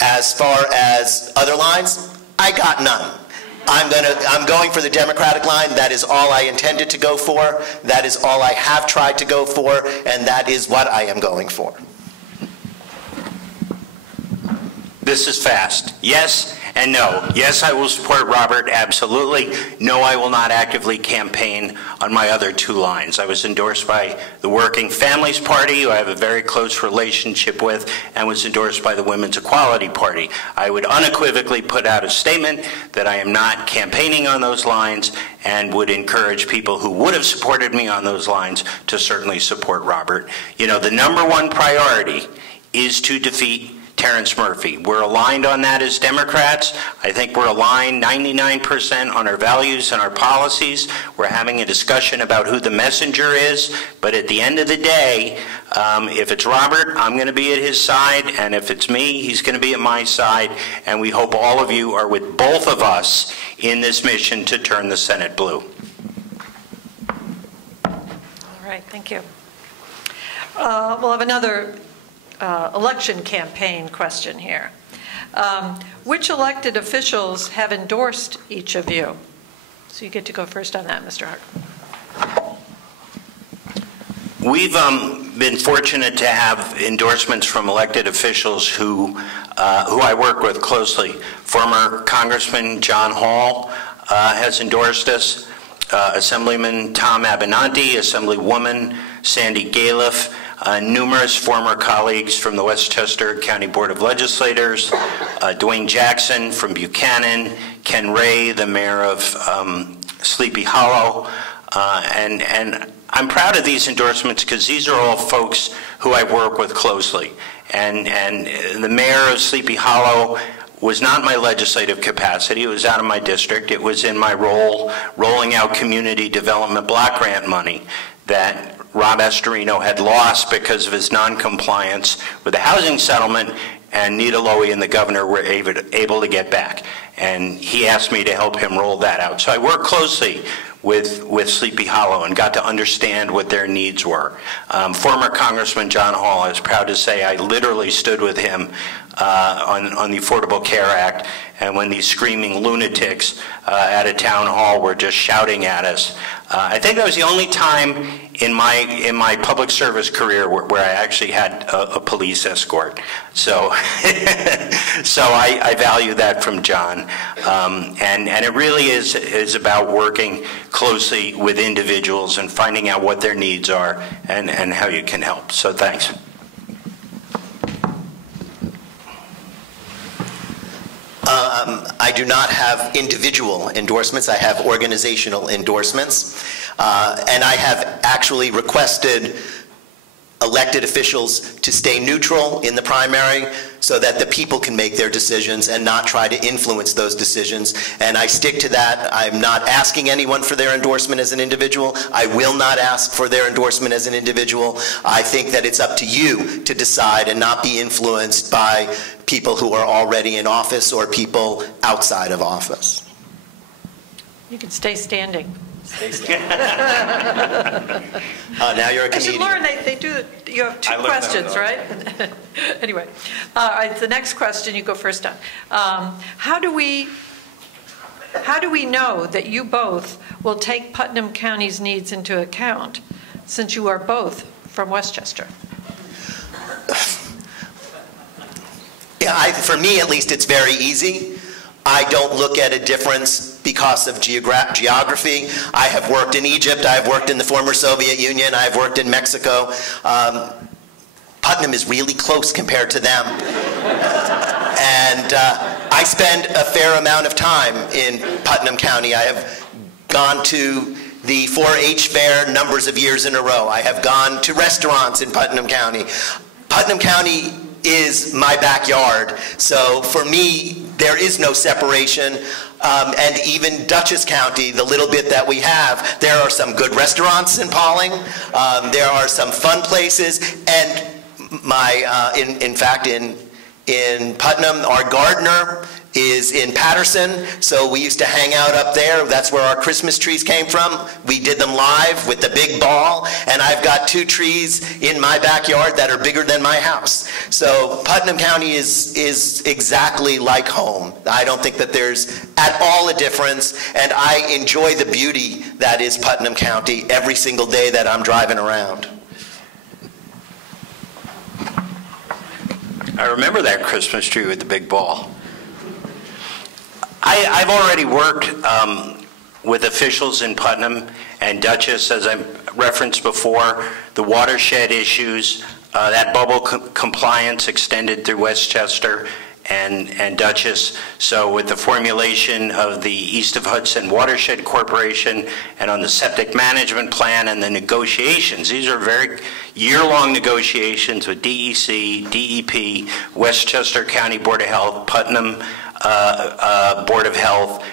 As far as other lines, I got none. I'm going for the Democratic line. That is all I intended to go for. That is all I have tried to go for, and that is what I am going for. This is fast. Yes and no. Yes, I will support Robert, absolutely. No, I will not actively campaign on my other two lines. I was endorsed by the Working Families Party, who I have a very close relationship with, and was endorsed by the Women's Equality Party. I would unequivocally put out a statement that I am not campaigning on those lines, and would encourage people who would have supported me on those lines to certainly support Robert. You know, the number one priority is to defeat Terrence Murphy. We're aligned on that as Democrats. I think we're aligned 99% on our values and our policies. We're having a discussion about who the messenger is, but at the end of the day, if it's Robert, I'm going to be at his side, and if it's me, he's going to be at my side, and we hope all of you are with both of us in this mission to turn the Senate blue. All right, thank you. We'll have another election campaign question here. Which elected officials have endorsed each of you? So you get to go first on that, Mr. Harckham. We've been fortunate to have endorsements from elected officials who I work with closely. Former Congressman John Hall has endorsed us. Assemblyman Tom Abenanti, Assemblywoman Sandy Galiff, numerous former colleagues from the Westchester County Board of Legislators, Dwayne Jackson from Buchanan, Ken Ray, the mayor of Sleepy Hollow, and I'm proud of these endorsements because these are all folks who I work with closely. And the mayor of Sleepy Hollow was not my legislative capacity. It was out of my district. It was in my role rolling out community development block grant money that Rob Estorino had lost because of his non-compliance with the housing settlement, and Nita Lowy and the governor were able to get back. And he asked me to help him roll that out. So I worked closely with Sleepy Hollow and got to understand what their needs were. Former Congressman John Hall, I was proud to say I literally stood with him on the Affordable Care Act, and when these screaming lunatics at a town hall were just shouting at us, I think that was the only time in my public service career where I actually had a police escort. So, so I value that from John. And it really is about working closely with individuals and finding out what their needs are and how you can help. So thanks. I do not have individual endorsements. I have organizational endorsements. And I have actually requested elected officials to stay neutral in the primary so that the people can make their decisions and not try to influence those decisions. And I stick to that. I'm not asking anyone for their endorsement as an individual. I will not ask for their endorsement as an individual. I think that it's up to you to decide and not be influenced by people who are already in office or people outside of office. You can stay standing. Now you're a I should comedian. learn, they do, you have two questions, right? Anyway, all right, the next question you go first on. How do we know that you both will take Putnam County's needs into account, since you are both from Westchester? Yeah, for me, at least, it's very easy. I don't look at a difference because of geography. I have worked in Egypt. I have worked in the former Soviet Union. I have worked in Mexico. Putnam is really close compared to them. And I spend a fair amount of time in Putnam County. I have gone to the 4-H fair numbers of years in a row. I have gone to restaurants in Putnam County. Putnam County is my backyard. So for me, there is no separation. And even Dutchess County, the little bit that we have, there are some good restaurants in Pawling. There are some fun places. And in fact, in Putnam, our gardener is in Patterson, so we used to hang out up there. That's where our Christmas trees came from. We did them live with the big ball, and I've got 2 trees in my backyard that are bigger than my house. So Putnam County is exactly like home. I don't think that there's at all a difference, and I enjoy the beauty that is Putnam County every single day that I'm driving around. I remember that Christmas tree with the big ball. I've already worked with officials in Putnam and Dutchess, as I referenced before, the watershed issues, that bubble compliance extended through Westchester and Dutchess. So with the formulation of the East of Hudson Watershed Corporation and on the septic management plan and the negotiations, these are very year-long negotiations with DEC, DEP, Westchester County Board of Health, Putnam Board of Health,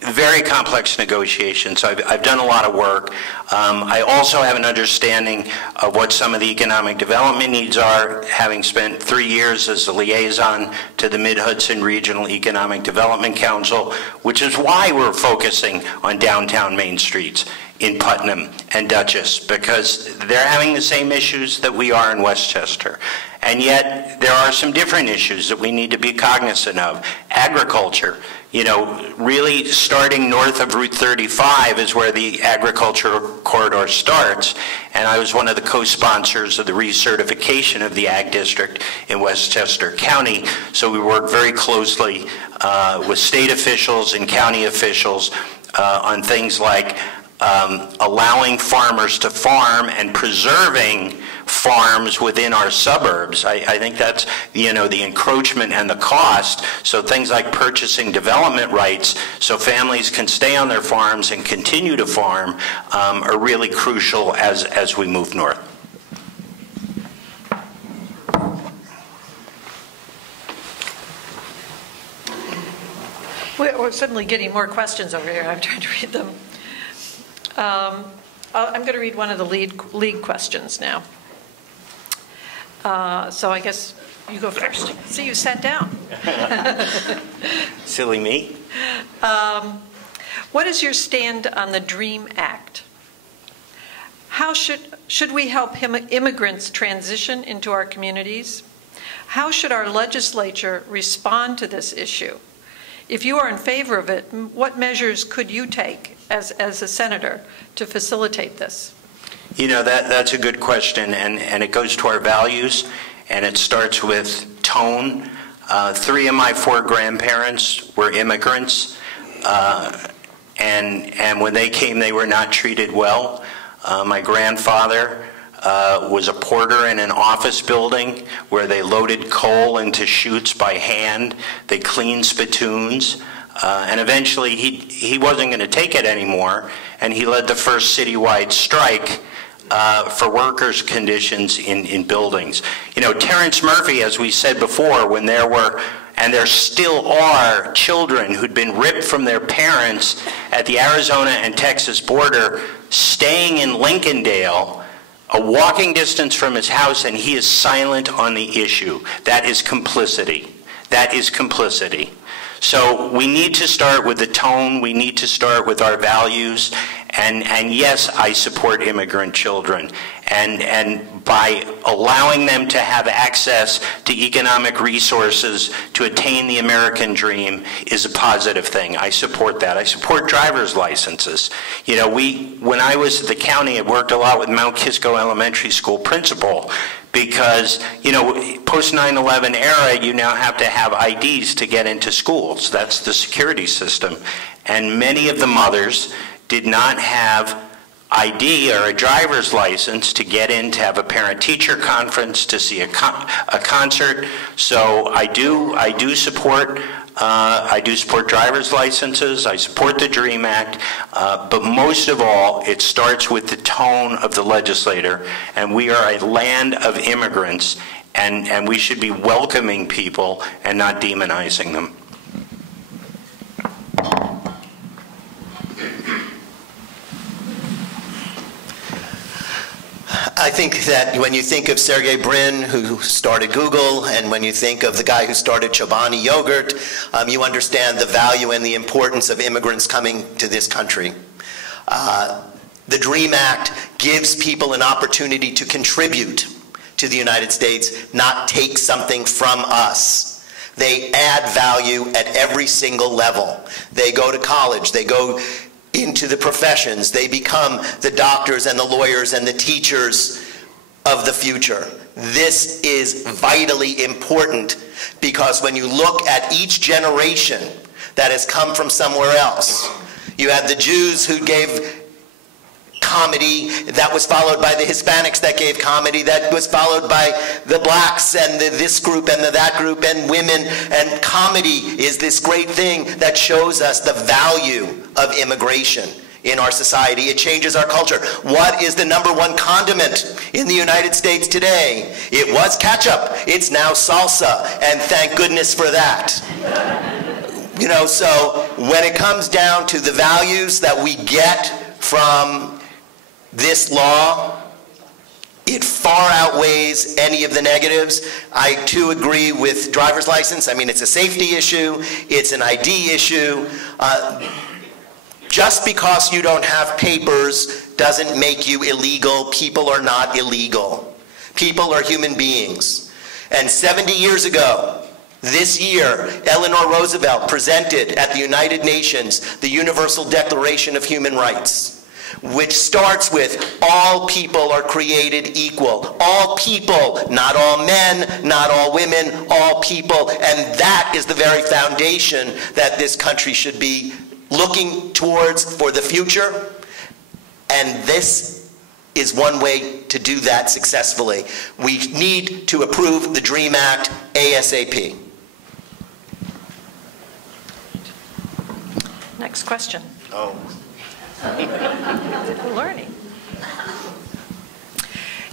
very complex negotiations. So I've done a lot of work. I also have an understanding of what some of the economic development needs are, having spent 3 years as a liaison to the Mid-Hudson Regional Economic Development Council, which is why we're focusing on downtown main streets in Putnam and Dutchess, because they're having the same issues that we are in Westchester. And yet there are some different issues that we need to be cognizant of. Agriculture, you know, really starting north of Route 35 is where the agricultural corridor starts. And I was one of the co-sponsors of the recertification of the Ag District in Westchester County. So we worked very closely with state officials and county officials on things like allowing farmers to farm and preserving farms within our suburbs. I think that's, you know, the encroachment and the cost. So things like purchasing development rights so families can stay on their farms and continue to farm are really crucial as we move north. We're suddenly getting more questions over here. I'm trying to read them. I'm going to read one of the league questions now. So I guess you go first. See, you sat down. Silly me. What is your stand on the DREAM Act? How should we help immigrants transition into our communities? How should our legislature respond to this issue? if you are in favor of it, what measures could you take as a senator to facilitate this? You know, that's a good question, and it goes to our values, and it starts with tone. 3 of my 4 grandparents were immigrants, and when they came, they were not treated well. My grandfather was a porter in an office building where they loaded coal into chutes by hand. They cleaned spittoons, and eventually he wasn't going to take it anymore, and he led the first citywide strike for workers' conditions in buildings. You know, Terrence Murphy, as we said before, when there were, and there still are, children who'd been ripped from their parents at the Arizona and Texas border, staying in Lincolndale, a walking distance from his house, and he is silent on the issue. That is complicity. That is complicity. So we need to start with the tone. We need to start with our values. And yes, I support immigrant children. And by allowing them to have access to economic resources to attain the American dream is a positive thing. I support that. I support driver's licenses. You know, when I was at the county, I worked a lot with Mount Kisco Elementary School principal, because, you know, post 9/11 era, you now have to have IDs to get into schools. That's the security system. And many of the mothers did not have ID or a driver's license to get in to have a parent-teacher conference, to see a concert. So I do support driver's licenses. I support the DREAM Act, but most of all, it starts with the tone of the legislator. And we are a land of immigrants, and we should be welcoming people and not demonizing them. I think that when you think of Sergey Brin, who started Google, and when you think of the guy who started Chobani Yogurt, you understand the value and the importance of immigrants coming to this country. The DREAM Act gives people an opportunity to contribute to the United States, not take something from us. They add value at every single level. They go to college, they go into the professions, they become the doctors and the lawyers and the teachers of the future. This is vitally important, because when you look at each generation that has come from somewhere else, you had the Jews who gave comedy, that was followed by the Hispanics that gave comedy, that was followed by the blacks and this group and that group and women, and comedy is this great thing that shows us the value of immigration in our society. It changes our culture. What is the #1 condiment in the United States today? It was ketchup. It's now salsa, and thank goodness for that. You know, so when it comes down to the values that we get from this law, it far outweighs any of the negatives. I too agree with driver's license. I mean, it's a safety issue, it's an ID issue. Just because you don't have papers doesn't make you illegal. People are not illegal. People are human beings. And 70 years ago, this year, Eleanor Roosevelt presented at the United Nations the Universal Declaration of Human Rights, which starts with all people are created equal. All people, not all men, not all women, all people. And that is the very foundation that this country should be looking towards for the future. And this is one way to do that successfully. We need to approve the DREAM Act ASAP. Next question. Oh. Learning.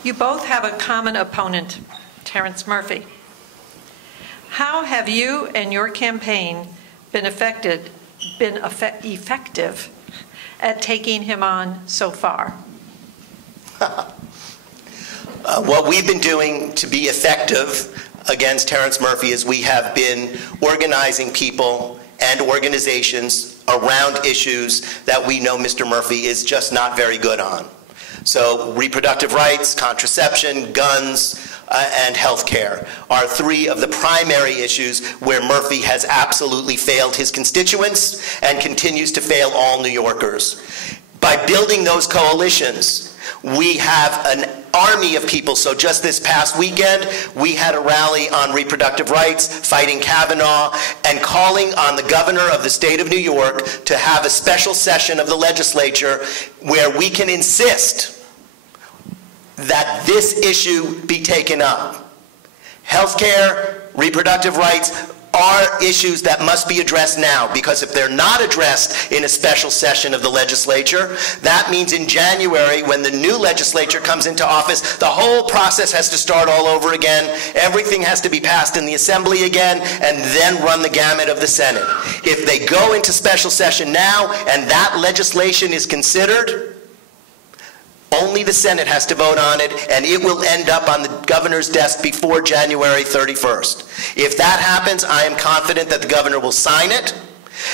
You both have a common opponent, Terrence Murphy. How have you and your campaign been effective at taking him on so far? What we've been doing to be effective against Terrence Murphy is we have been organizing people and organizations around issues that we know Mr. Murphy is just not very good on. So reproductive rights, contraception, guns, and health care are three of the primary issues where Murphy has absolutely failed his constituents and continues to fail all New Yorkers. By building those coalitions, we have an army of people. So just this past weekend, we had a rally on reproductive rights, fighting Kavanaugh, and calling on the governor of the state of New York to have a special session of the legislature where we can insist that this issue be taken up. Healthcare, reproductive rights are issues that must be addressed now, because if they're not addressed in a special session of the legislature, that means in January, when the new legislature comes into office, the whole process has to start all over again. Everything has to be passed in the Assembly again, and then run the gamut of the Senate. If they go into special session now, and that legislation is considered, only the Senate has to vote on it, and it will end up on the governor's desk before January 31st. If that happens, I am confident that the governor will sign it,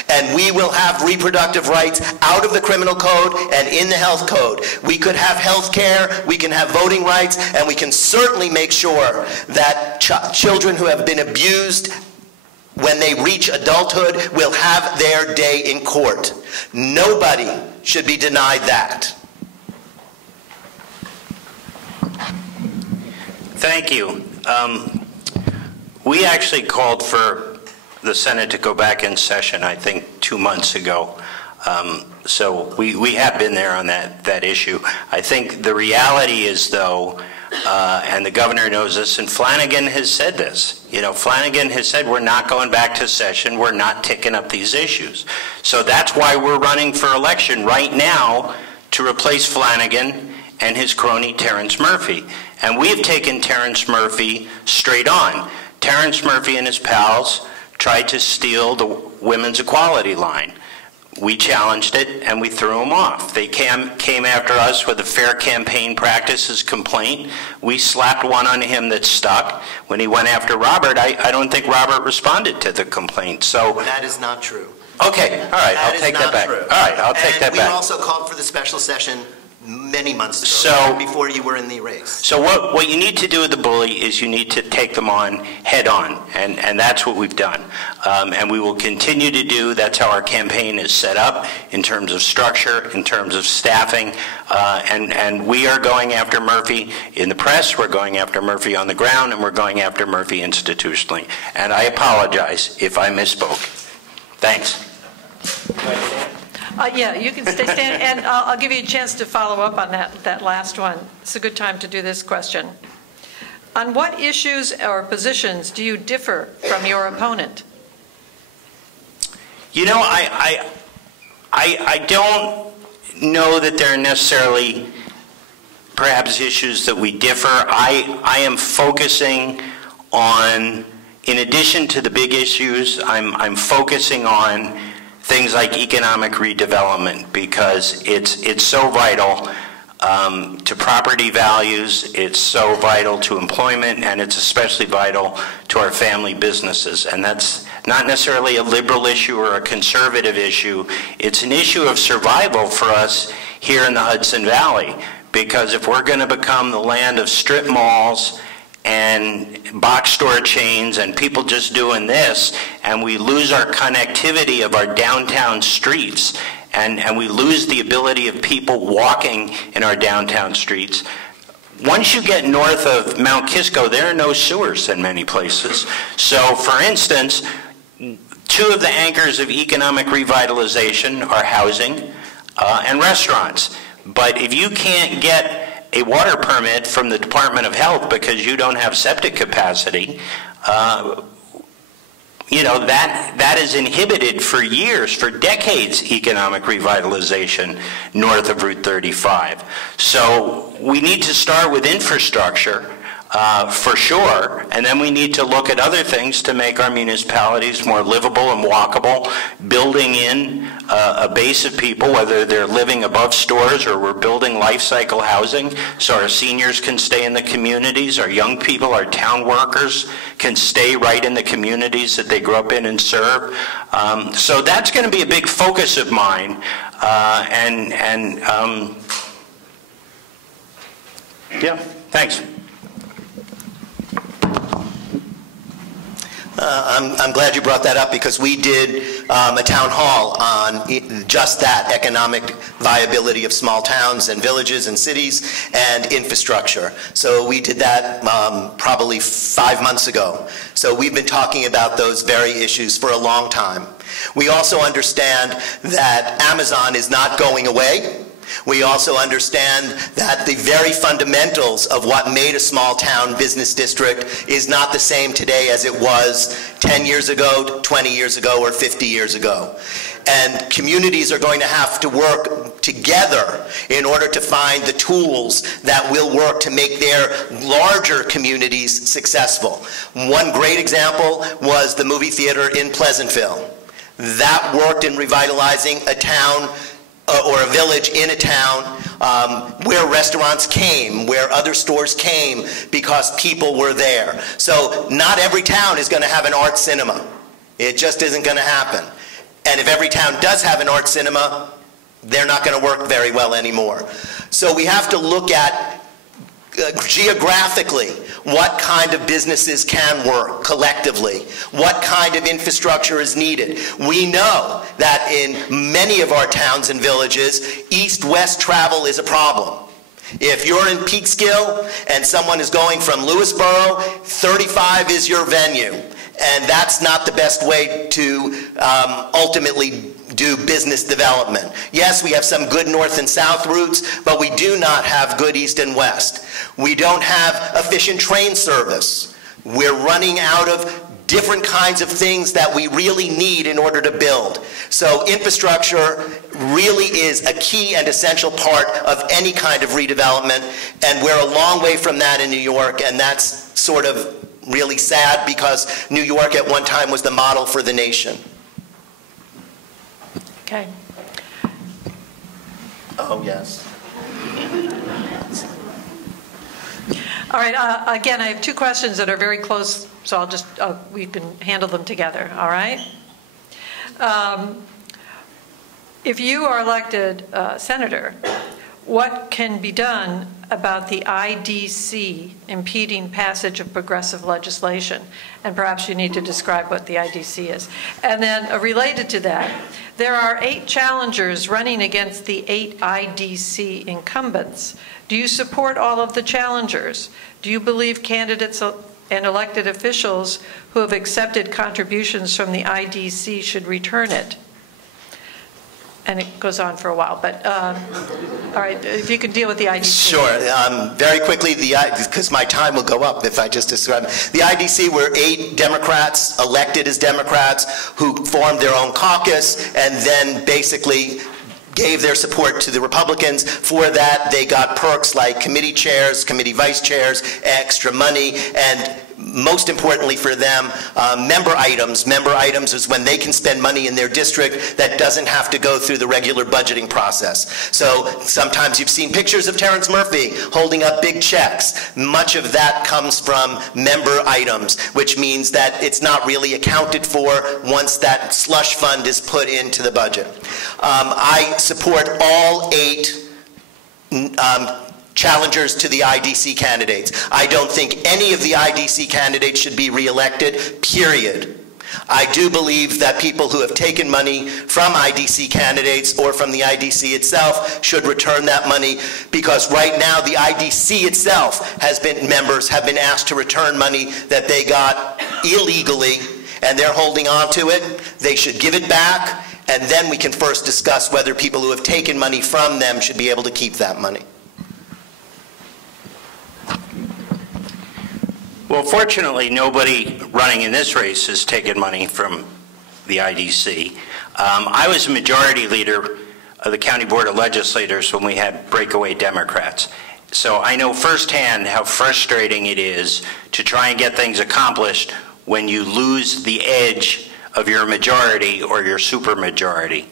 and we will have reproductive rights out of the criminal code and in the health code. We could have health care, we can have voting rights, and we can certainly make sure that children who have been abused when they reach adulthood will have their day in court. Nobody should be denied that. Thank you. We actually called for the Senate to go back in session, I think, 2 months ago. So we have been there on that issue. I think the reality is, though, and the governor knows this, and Flanagan has said this. You know, Flanagan has said we're not going back to session, we're not taking up these issues. So that's why we're running for election right now, to replace Flanagan and his crony Terrence Murphy. And we have taken Terrence Murphy straight on. Terrence Murphy and his pals tried to steal the women's equality line. We challenged it, and we threw them off. They came after us with a fair campaign practices complaint. We slapped one on him that stuck. When he went after Robert, I don't think Robert responded to the complaint. So that is not true. Okay, all right, I'll take that back. All right, I'll take that back. We also called for the special session many months ago, before you were in the race. So what you need to do with the bully is you need to take them on head on, and that's what we've done. And we will continue to do. That's how our campaign is set up in terms of structure, in terms of staffing, and we are going after Murphy in the press, we're going after Murphy on the ground, and we're going after Murphy institutionally. And I apologize if I misspoke. Thanks. Yeah, you can stay standing, and I'll give you a chance to follow up on that last one. It's a good time to do this question. On what issues or positions do you differ from your opponent? You know, I don't know that there are necessarily perhaps issues that we differ. I am focusing on, in addition to the big issues, I'm focusing on things like economic redevelopment, because it's so vital to property values, it's so vital to employment, and it's especially vital to our family businesses. And that's not necessarily a liberal issue or a conservative issue. It's an issue of survival for us here in the Hudson Valley, because if we're going to become the land of strip malls and box store chains and people just doing this, and we lose our connectivity of our downtown streets, and we lose the ability of people walking in our downtown streets. Once you get north of Mount Kisco, there are no sewers in many places. So, for instance, two of the anchors of economic revitalization are housing and restaurants. But if you can't get a water permit from the Department of Health because you don't have septic capacity, you know, that is inhibited for years, for decades, economic revitalization north of Route 35. So we need to start with infrastructure, for sure, and then we need to look at other things to make our municipalities more livable and walkable, building in a base of people, whether they're living above stores or we're building life cycle housing so our seniors can stay in the communities, our young people, our town workers can stay right in the communities that they grew up in and serve. So that's going to be a big focus of mine, yeah, thanks. I'm glad you brought that up because we did a town hall on just that, economic viability of small towns and villages and cities and infrastructure. So we did that probably 5 months ago. So we've been talking about those very issues for a long time. We also understand that Amazon is not going away. We also understand that the very fundamentals of what made a small town business district is not the same today as it was 10 years ago, 20 years ago, or 50 years ago. And communities are going to have to work together in order to find the tools that will work to make their larger communities successful. One great example was the movie theater in Pleasantville. That worked in revitalizing a town or a village in a town where restaurants came, where other stores came, because people were there. So not every town is going to have an art cinema. It just isn't going to happen. And if every town does have an art cinema, they're not going to work very well anymore. So we have to look at geographically what kind of businesses can work collectively, what kind of infrastructure is needed. We know that in many of our towns and villages, east-west travel is a problem. If you're in Peekskill and someone is going from Lewisboro, 35 is your venue. And that's not the best way to ultimately do business development. Yes, we have some good north and south routes, but we do not have good east and west. We don't have efficient train service. We're running out of different kinds of things that we really need in order to build. So infrastructure really is a key and essential part of any kind of redevelopment, and we're a long way from that in New York, and that's sort of really sad because New York at one time was the model for the nation. Okay. Oh, yes. All right, again, I have two questions that are very close, so we can handle them together, all right? If you are elected senator, what can be done about the IDC impeding passage of progressive legislation? And perhaps you need to describe what the IDC is. And then related to that, there are 8 challengers running against the 8 IDC incumbents. Do you support all of the challengers? Do you believe candidates and elected officials who have accepted contributions from the IDC should return it? And it goes on for a while, but all right, if you can deal with the IDC. Sure. Very quickly, because my time will go up if I just describe it. The IDC were 8 Democrats elected as Democrats who formed their own caucus and then basically gave their support to the Republicans. For that, they got perks like committee chairs, committee vice chairs, extra money, and most importantly for them, member items. Member items is when they can spend money in their district that doesn't have to go through the regular budgeting process. So sometimes you've seen pictures of Terrence Murphy holding up big checks. Much of that comes from member items, which means that it's not really accounted for once that slush fund is put into the budget. I support all 8 challengers to the IDC candidates. I don't think any of the IDC candidates should be reelected, period. I do believe that people who have taken money from IDC candidates or from the IDC itself should return that money, because right now the IDC itself members have been asked to return money that they got illegally, and they're holding on to it. They should give it back, and then we can first discuss whether people who have taken money from them should be able to keep that money. Well, fortunately, nobody running in this race has taken money from the IDC. I was a majority leader of the County Board of Legislators when we had breakaway Democrats. So I know firsthand how frustrating it is to try and get things accomplished when you lose the edge of your majority or your supermajority.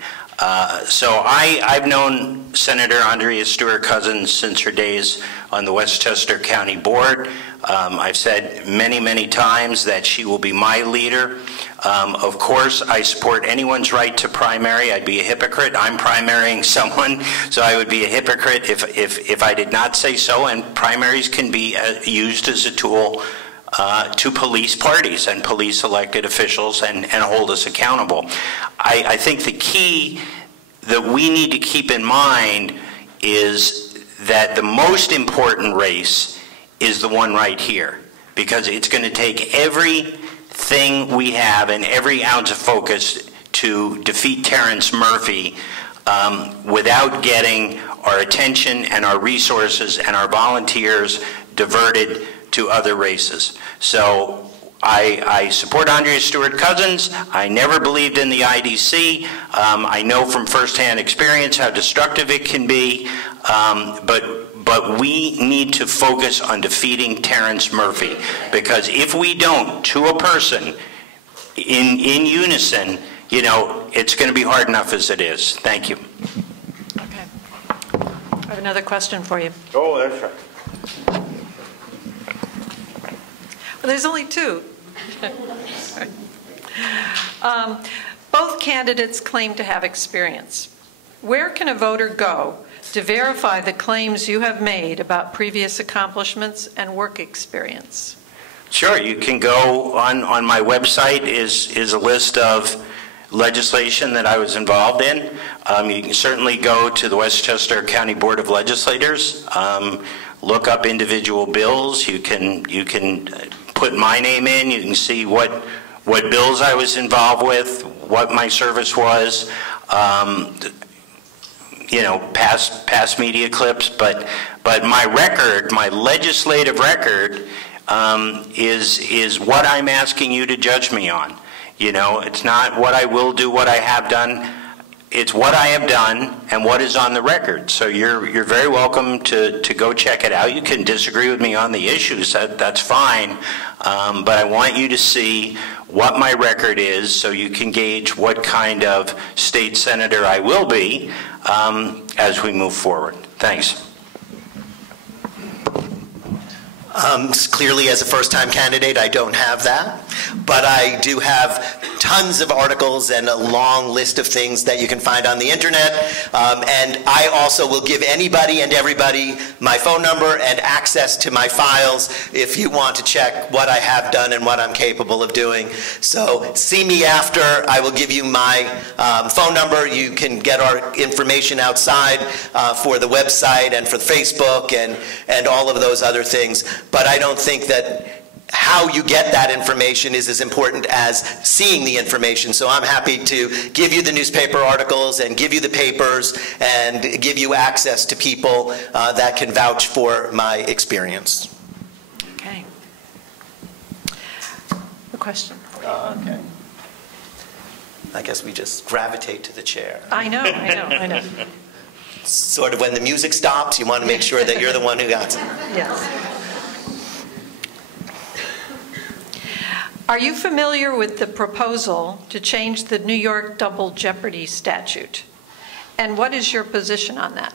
So I've known Senator Andrea Stewart-Cousins since her days on the Westchester County Board. I've said many, many times that she will be my leader. Of course, I support anyone's right to primary. I'd be a hypocrite. I'm primarying someone, so I would be a hypocrite if I did not say so, and primaries can be used as a tool to police parties and police elected officials and hold us accountable. I think the key that we need to keep in mind is that the most important race is the one right here, because it's going to take everything we have and every ounce of focus to defeat Terrence Murphy without getting our attention and our resources and our volunteers diverted to other races. So I support Andrea Stewart-Cousins. I never believed in the IDC. I know from firsthand experience how destructive it can be, but we need to focus on defeating Terrence Murphy, because if we don't, to a person, in unison, you know, it's going to be hard enough as it is. Thank you. Okay. I have another question for you. Oh, that's right. Well, there's only two. Both candidates claim to have experience. Where can a voter go to verify the claims you have made about previous accomplishments and work experience? Sure, you can go on my website is a list of legislation that I was involved in. You can certainly go to the Westchester County Board of Legislators, look up individual bills. You can put my name in. You can see what bills I was involved with, what my service was. You know, past media clips, but my record, my legislative record, is what I'm asking you to judge me on. You know, it's not what I will do, what I have done. It's what I have done and what is on the record. So you're very welcome to go check it out. You can disagree with me on the issues. That's fine. But I want you to see what my record is so you can gauge what kind of state senator I will be as we move forward. Thanks. Clearly, as a first-time candidate, I don't have that, but I do have tons of articles and a long list of things that you can find on the internet, and I also will give anybody and everybody my phone number and access to my files if you want to check what I have done and what I'm capable of doing. So see me after. I will give you my phone number. You can get our information outside for the website and for Facebook and all of those other things. But I don't think that how you get that information is as important as seeing the information. So I'm happy to give you the newspaper articles and give you the papers and give you access to people that can vouch for my experience. Okay. A question. Okay. I guess we just gravitate to the chair. I know. Sort of when the music stops, you want to make sure that you're the one who got it. Yes. Are you familiar with the proposal to change the New York double jeopardy statute? And what is your position on that?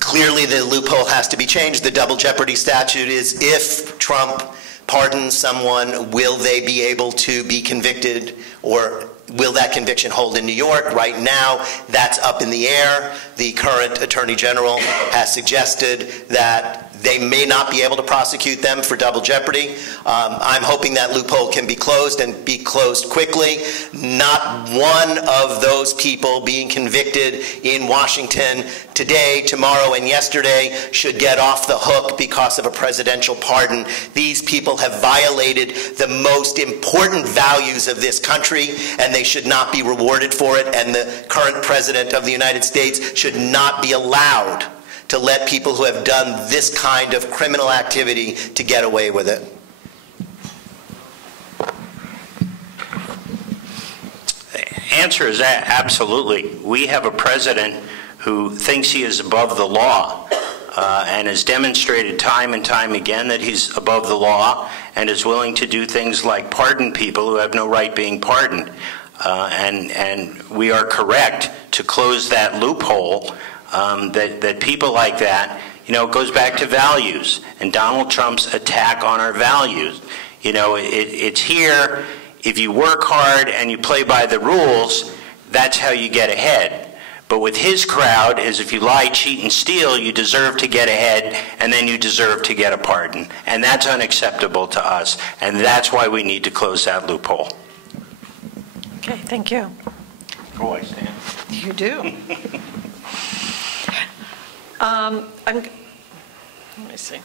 Clearly, the loophole has to be changed. The double jeopardy statute is if Trump pardons someone, will they be able to be convicted, or will that conviction hold in New York? Right now, that's up in the air. The current Attorney General has suggested that they may not be able to prosecute them for double jeopardy. I'm hoping that loophole can be closed and be closed quickly. Not one of those people being convicted in Washington today, tomorrow, and yesterday should get off the hook because of a presidential pardon. These people have violated the most important values of this country, and they should not be rewarded for it, and the current president of the United States should not be allowed to let people who have done this kind of criminal activity to get away with it. The answer is absolutely. We have a president who thinks he is above the law and has demonstrated time and time again that he's above the law and is willing to do things like pardon people who have no right being pardoned. And we are correct to close that loophole. That people like that, you know, it goes back to values and Donald Trump's attack on our values. You know, it's here. If you work hard and you play by the rules, that's how you get ahead. But with his crowd is if you lie, cheat, and steal, you deserve to get ahead, and then you deserve to get a pardon. And that's unacceptable to us, and that's why we need to close that loophole. Okay, thank you. Oh, I stand. You do. Let me see.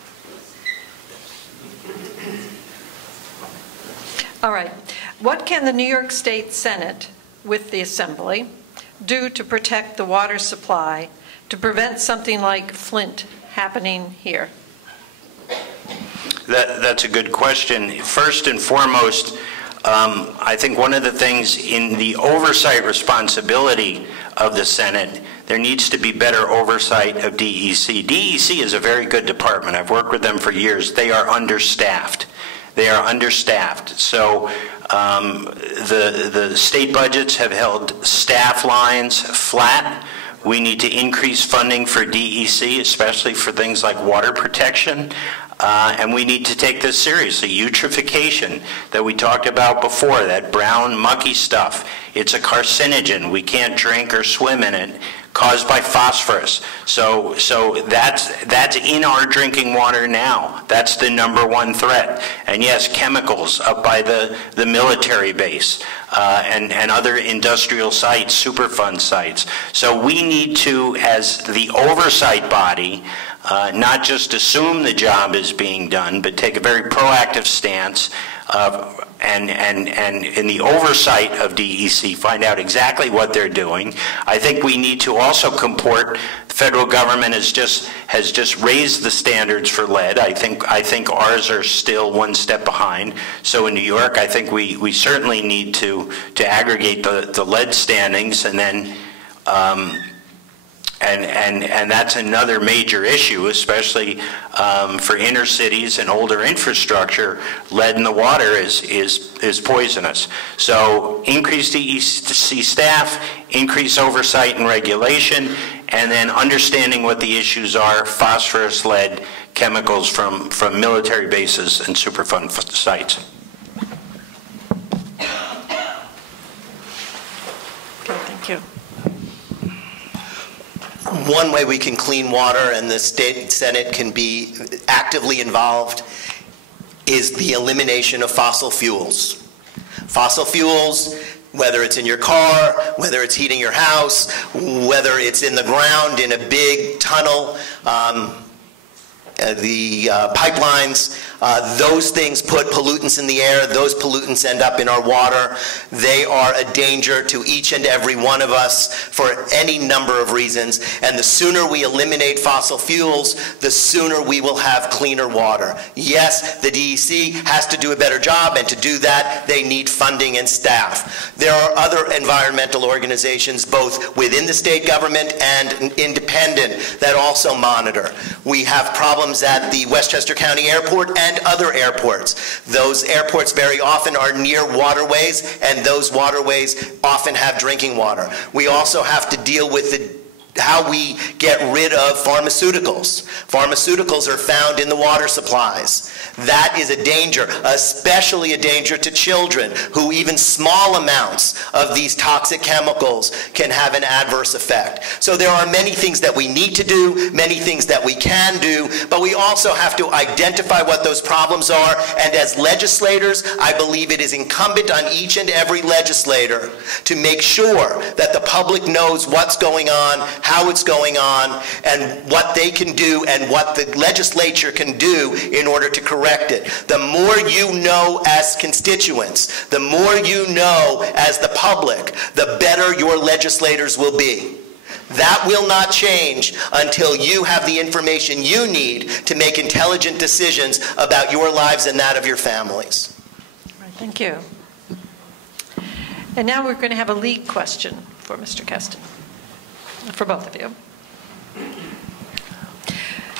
All right. What can the New York State Senate, with the Assembly, do to protect the water supply to prevent something like Flint happening here? That's a good question. First and foremost, I think one of the things in the oversight responsibility of the Senate, there needs to be better oversight of DEC. DEC is a very good department. I've worked with them for years. They are understaffed. They are understaffed. So the state budgets have held staff lines flat. We need to increase funding for DEC, especially for things like water protection. And we need to take this seriously. Eutrophication that we talked about before, that brown mucky stuff, it's a carcinogen. We can't drink or swim in it, caused by phosphorus. So that's in our drinking water now. That's the #1 threat. And yes, chemicals up by the military base and other industrial sites, Superfund sites. So we need to, as the oversight body, not just assume the job is being done, but take a very proactive stance and in the oversight of DEC, find out exactly what they're doing. I think we need to also comport. The federal government has just raised the standards for lead. I think ours are still one step behind. So in New York, I think we certainly need to aggregate the lead standings, and then and that's another major issue, especially for inner cities and older infrastructure. Lead in the water is poisonous. So increase DEC staff, increase oversight and regulation, and then understanding what the issues are: phosphorus, lead, chemicals from military bases and Superfund sites. Okay, thank you. One way we can clean water, and the state Senate can be actively involved, is the elimination of fossil fuels. Fossil fuels, whether it's in your car, whether it's heating your house, whether it's in the ground in a big tunnel, the pipelines, those things put pollutants in the air. Those pollutants end up in our water. They are a danger to each and every one of us for any number of reasons. And the sooner we eliminate fossil fuels, the sooner we will have cleaner water. Yes, the DEC has to do a better job, and to do that, they need funding and staff. There are other environmental organizations, both within the state government and independent, that also monitor. We have problems at the Westchester County Airport and other airports. Those airports very often are near waterways, and those waterways often have drinking water. We also have to deal with how we get rid of pharmaceuticals. Pharmaceuticals are found in the water supplies. That is a danger, especially a danger to children, who even small amounts of these toxic chemicals can have an adverse effect. So there are many things that we need to do, many things that we can do, but we also have to identify what those problems are. And as legislators, I believe it is incumbent on each and every legislator to make sure that the public knows what's going on, how it's going on, and what they can do and what the legislature can do in order to correct it. The more you know as constituents, the more you know as the public, the better your legislators will be. That will not change until you have the information you need to make intelligent decisions about your lives and that of your families. All right, thank you. And now we're going to have a league question for Mr. Kesten. For both of you.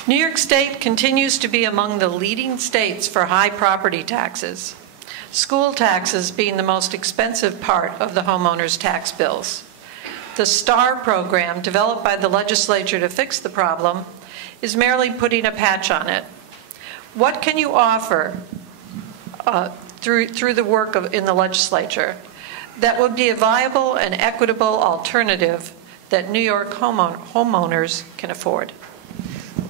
New York State continues to be among the leading states for high property taxes, school taxes being the most expensive part of the homeowners' tax bills. The STAR program, developed by the legislature to fix the problem, is merely putting a patch on it. What can you offer through the work in the legislature that would be a viable and equitable alternative that New York homeowners can afford?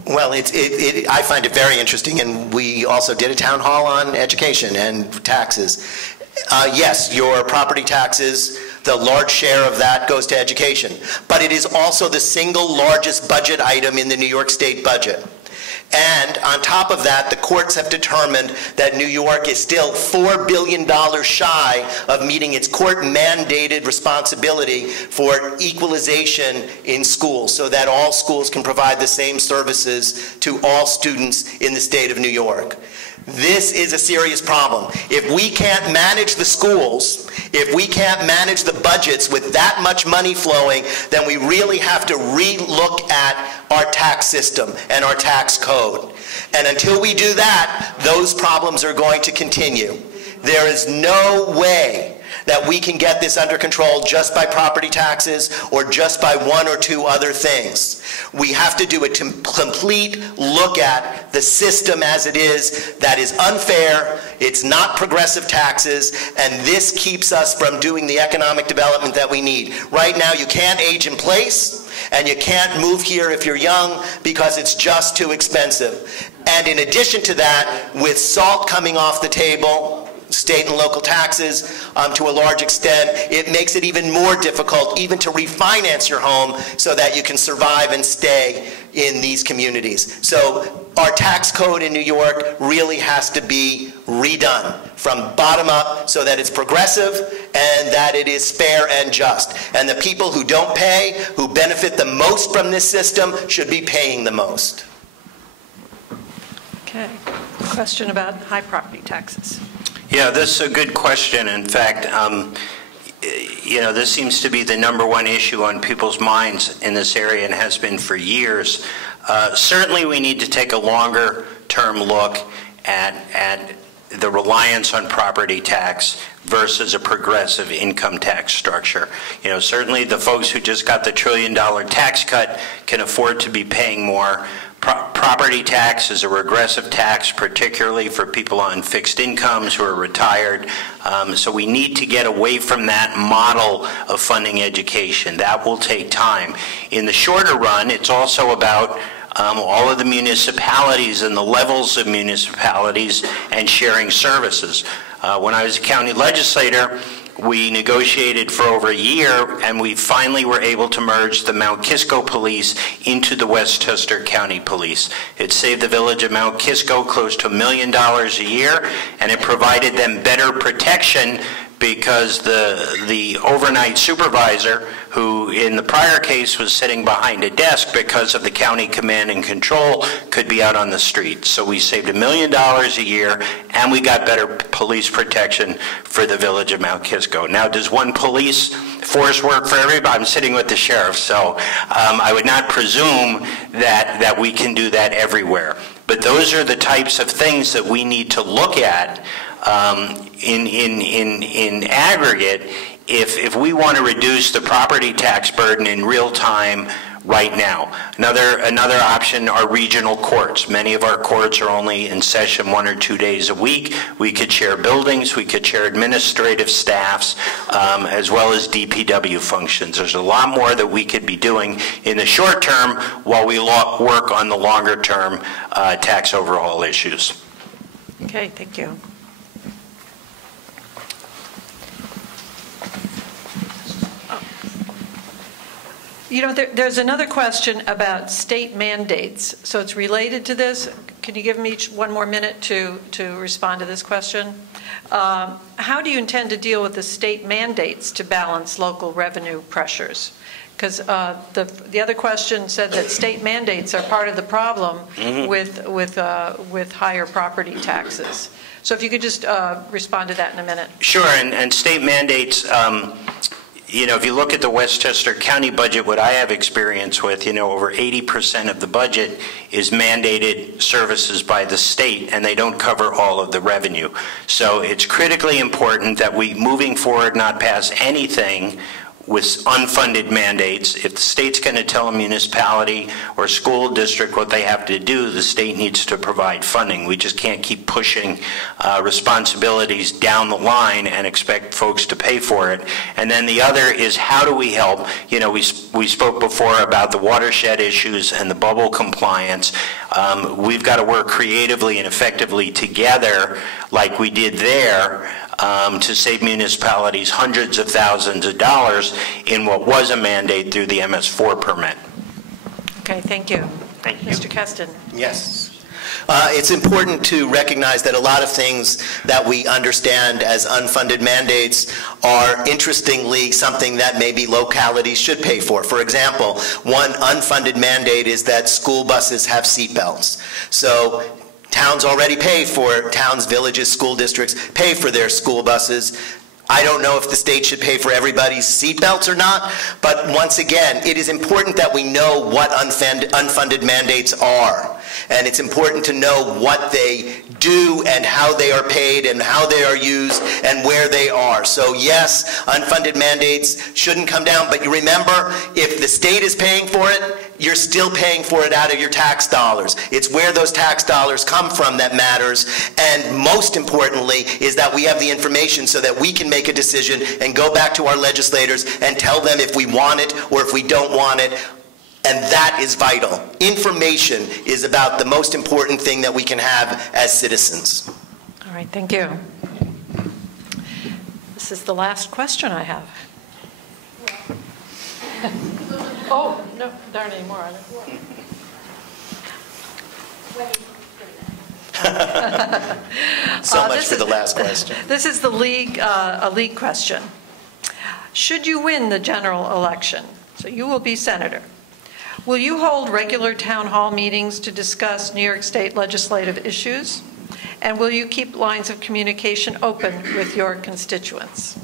Well, I find it very interesting, and we also did a town hall on education and taxes. Yes, your property taxes, the large share of that goes to education, but it is also the single largest budget item in the New York State budget. And on top of that, the courts have determined that New York is still $4 billion shy of meeting its court-mandated responsibility for equalization in schools, so that all schools can provide the same services to all students in the state of New York. This is a serious problem. If we can't manage the schools, if we can't manage the budgets with that much money flowing, then we really have to re-look at our tax system and our tax code. And until we do that, those problems are going to continue. There is no way that we can get this under control just by property taxes or just by one or two other things. We have to do a complete look at the system as it is. That is unfair, it's not progressive taxes, and this keeps us from doing the economic development that we need. Right now, you can't age in place, and you can't move here if you're young because it's just too expensive. And in addition to that, with SALT coming off the table, state and local taxes, to a large extent, it makes it even more difficult even to refinance your home so that you can survive and stay in these communities. So our tax code in New York really has to be redone from bottom up so that it's progressive and that it is fair and just. And the people who don't pay, who benefit the most from this system, should be paying the most. Okay. Question about high property taxes. Yeah, this is a good question. In fact, this seems to be the #1 issue on people's minds in this area and has been for years. Certainly we need to take a longer-term look at the reliance on property tax versus a progressive income tax structure. Certainly the folks who just got the $1 trillion tax cut can afford to be paying more. Property tax is a regressive tax, particularly for people on fixed incomes who are retired. So we need to get away from that model of funding education. That will take time. In the shorter run, it's also about all of the municipalities and the levels of municipalities and sharing services. When I was a county legislator, we negotiated for over a year, and we finally were able to merge the Mount Kisco Police into the Westchester County Police. It saved the village of Mount Kisco close to $1 million a year, and it provided them better protection because the overnight supervisor, who in the prior case was sitting behind a desk because of the county command and control, could be out on the street. So we saved $1 million a year, and we got better police protection for the village of Mount Kisco. Now, does one police force work for everybody? I'm sitting with the sheriff, so I would not presume that we can do that everywhere. But those are the types of things that we need to look at in aggregate if we want to reduce the property tax burden in real time right now. Another option are regional courts. Many of our courts are only in session 1 or 2 days a week. We could share buildings, we could share administrative staffs, as well as DPW functions. There's a lot more that we could be doing in the short term while we work on the longer term tax overhaul issues. Okay, thank you. There's another question about state mandates. So it's related to this. Can you give me each 1 more minute to respond to this question? How do you intend to deal with the state mandates to balance local revenue pressures? Because the other question said that state mandates are part of the problem with higher property taxes. So if you could just respond to that in a minute. Sure, and state mandates, if you look at the Westchester County budget, what I have experience with, over 80% of the budget is mandated services by the state, and they don't cover all of the revenue. So it's critically important that we, moving forward, not pass anything with unfunded mandates. If the state's going to tell a municipality or school district what they have to do, the state needs to provide funding. We just can't keep pushing responsibilities down the line and expect folks to pay for it. And then the other is, how do we help? You know, we spoke before about the watershed issues and the bubble compliance. We've got to work creatively and effectively together like we did there to save municipalities hundreds of thousands of dollars in what was a mandate through the MS4 permit. Okay, thank you. Thank you. Mr. Kesten. Yes. It's important to recognize that a lot of things that we understand as unfunded mandates are, interestingly, something that maybe localities should pay for. For example, one unfunded mandate is that school buses have seatbelts. So towns already pay for, towns, villages, school districts pay for their school buses. I don't know if the state should pay for everybody's seatbelts or not, but once again, it is important that we know what unfunded mandates are. And it's important to know what they do and how they are paid and how they are used and where they are. So yes, unfunded mandates shouldn't come down, but you remember, if the state is paying for it, you're still paying for it out of your tax dollars. It's where those tax dollars come from that matters, and most importantly is that we have the information so that we can make a decision and go back to our legislators and tell them if we want it or if we don't want it. And that is vital. Information is about the most important thing that we can have as citizens. All right, thank you. This is the last question I have. Oh, no, there aren't any more, are there? So much for the last question. This is the league, a league question. Should you win the general election, so you will be senator, will you hold regular town hall meetings to discuss New York State legislative issues? And will you keep lines of communication open with your constituents?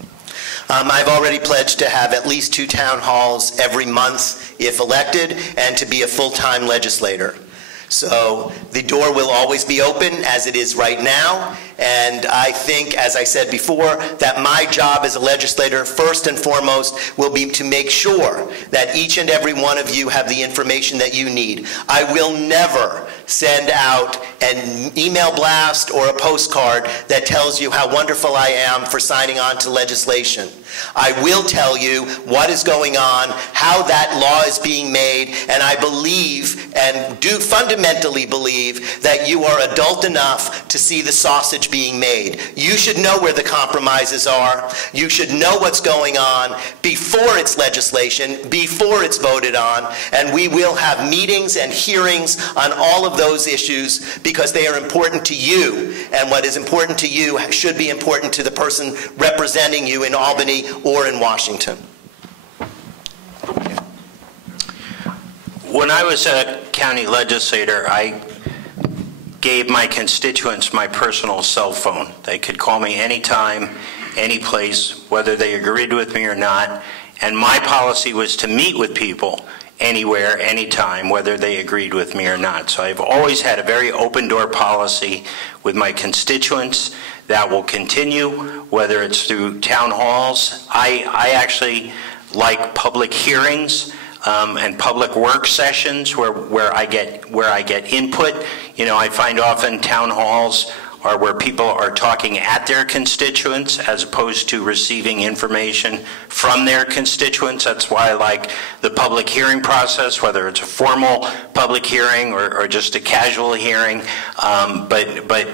I've already pledged to have at least 2 town halls every month if elected, and to be a full-time legislator. So the door will always be open as it is right now, and I think, as I said before, that my job as a legislator, first and foremost, will be to make sure that each and every one of you have the information that you need. I will never send out an email blast or a postcard that tells you how wonderful I am for signing on to legislation. I will tell you what is going on, how that law is being made, and I believe, and do fundamentally believe, that you are adult enough to see the sausage being made. You should know where the compromises are. You should know what's going on before it's legislation, before it's voted on, and we will have meetings and hearings on all of those issues because they are important to you, and what is important to you should be important to the person representing you in Albany or in Washington. When I was a county legislator, I gave my constituents my personal cell phone. They could call me anytime, any place, whether they agreed with me or not. And my policy was to meet with people anywhere, anytime, whether they agreed with me or not. So I've always had a very open door policy with my constituents. That will continue, whether it's through town halls. I actually like public hearings and public work sessions where I get input. You know, I find often town halls are where people are talking at their constituents as opposed to receiving information from their constituents. That's why I like the public hearing process, whether it's a formal public hearing or just a casual hearing. But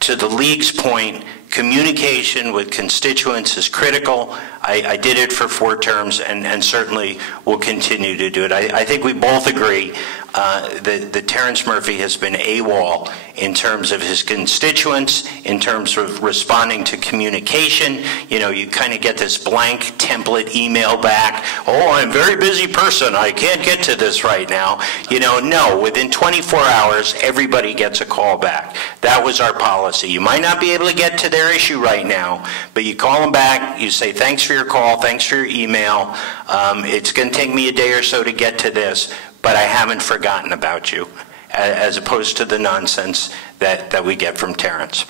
to the League's point, communication with constituents is critical. I did it for 4 terms and certainly will continue to do it. I think we both agree that Terrence Murphy has been AWOL in terms of his constituents, in terms of responding to communication. You know, you kind of get this blank template email back. Oh, I'm a very busy person. I can't get to this right now. You know, no, within 24 hours, everybody gets a call back. That was our policy. You might not be able to get to their issue right now, but you call them back, you say, thanks for your call, thanks for your email. It's going to take me a day or so to get to this, but I haven't forgotten about you, as opposed to the nonsense that we get from Terrence.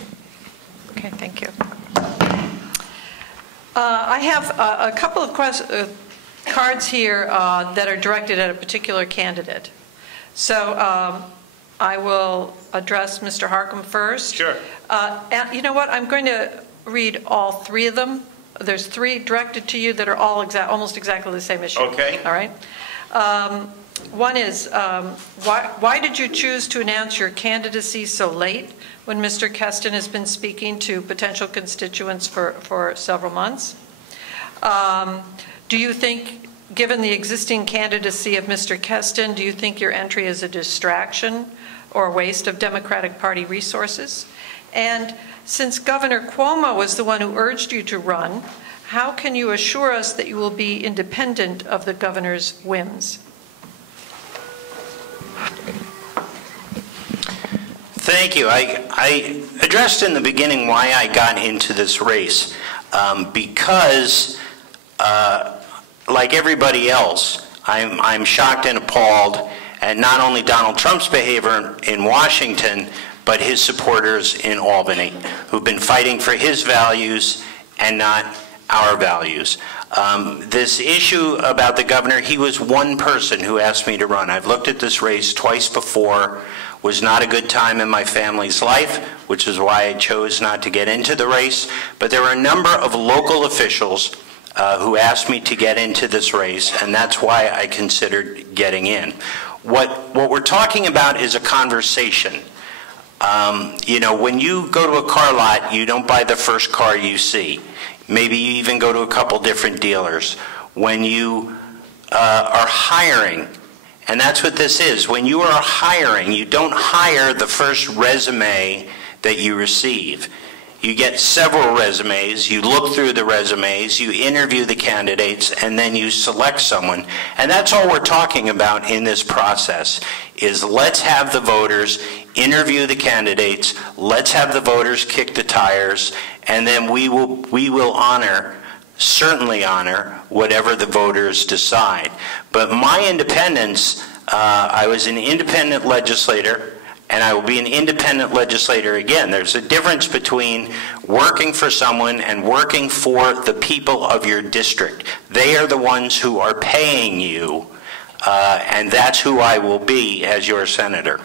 Okay, thank you. I have a couple of cards here that are directed at a particular candidate. So I will address Mr. Harckham first. Sure. And you know what? I'm going to read all three of them. There's three directed to you that are all almost exactly the same issue. Okay. All right. One is, why did you choose to announce your candidacy so late when Mr. Kesten has been speaking to potential constituents for several months? Do you think, given the existing candidacy of Mr. Kesten, do you think your entry is a distraction or a waste of Democratic Party resources? And since Governor Cuomo was the one who urged you to run, how can you assure us that you will be independent of the governor's whims? Thank you. I addressed in the beginning why I got into this race, because like everybody else, I'm shocked and appalled at not only Donald Trump's behavior in Washington, but his supporters in Albany, who've been fighting for his values and not our values. This issue about the governor, he was one person who asked me to run. I've looked at this race twice before. Was not a good time in my family's life, which is why I chose not to get into the race. But there were a number of local officials who asked me to get into this race, and that's why I considered getting in. What we're talking about is a conversation. You know, when you go to a car lot, you don't buy the first car you see. Maybe you even go to a couple different dealers. When you are hiring, and that's what this is, when you are hiring, you don't hire the first resume that you receive. You get several resumes, you look through the resumes, you interview the candidates, and then you select someone. And that's all we're talking about in this process, is let's have the voters interview the candidates, let's have the voters kick the tires, and then we will honor, certainly honor, whatever the voters decide. But my independence, I was an independent legislator, and I will be an independent legislator again. There's a difference between working for someone and working for the people of your district. They are the ones who are paying you, and that's who I will be as your senator.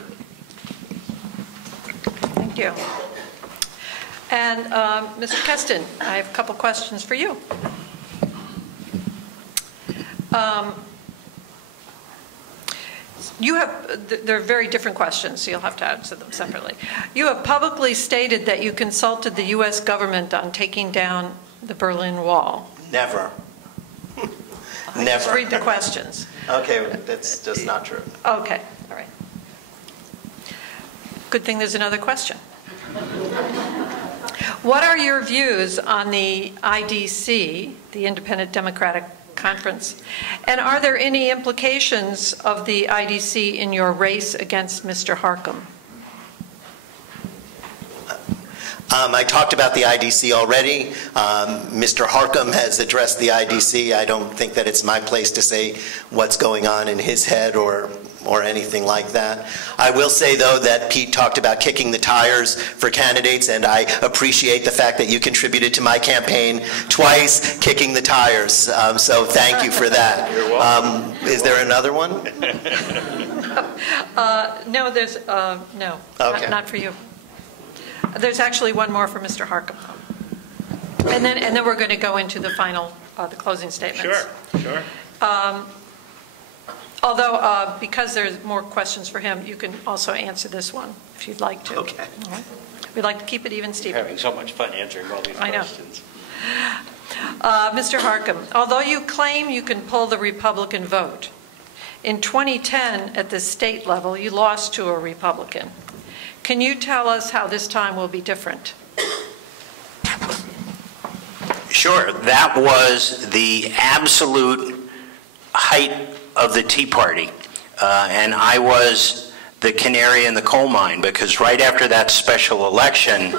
Thank you. And Mr. Kesten, I have a couple questions for you. They're very different questions, so you'll have to answer them separately. You have publicly stated that you consulted the U.S. government on taking down the Berlin Wall. Never. Never. Just read the questions. Okay, that's just not true. Okay, all right. Good thing there's another question. What are your views on the IDC, the Independent Democratic Conference, and are there any implications of the IDC in your race against Mr. Harckham? I talked about the IDC already. Mr. Harckham has addressed the IDC. I don't think that it's my place to say what's going on in his head or anything like that. I will say, though, that Pete talked about kicking the tires for candidates, and I appreciate the fact that you contributed to my campaign twice, kicking the tires. So thank you for that. You're welcome. Is there another one? No, there's no, Okay. not for you. There's actually one more for Mr. Harckham. And then we're going to go into the final, the closing statements. Sure. Although, because there's more questions for him, you can also answer this one if you'd like to. Okay. All right. We'd like to keep it even, Stephen. Having so much fun answering all these questions. Mr. Harckham, although you claim you can pull the Republican vote, in 2010 at the state level, you lost to a Republican. Can you tell us how this time will be different? Sure. That was the absolute height of the Tea Party. And I was the canary in the coal mine, because right after that special election,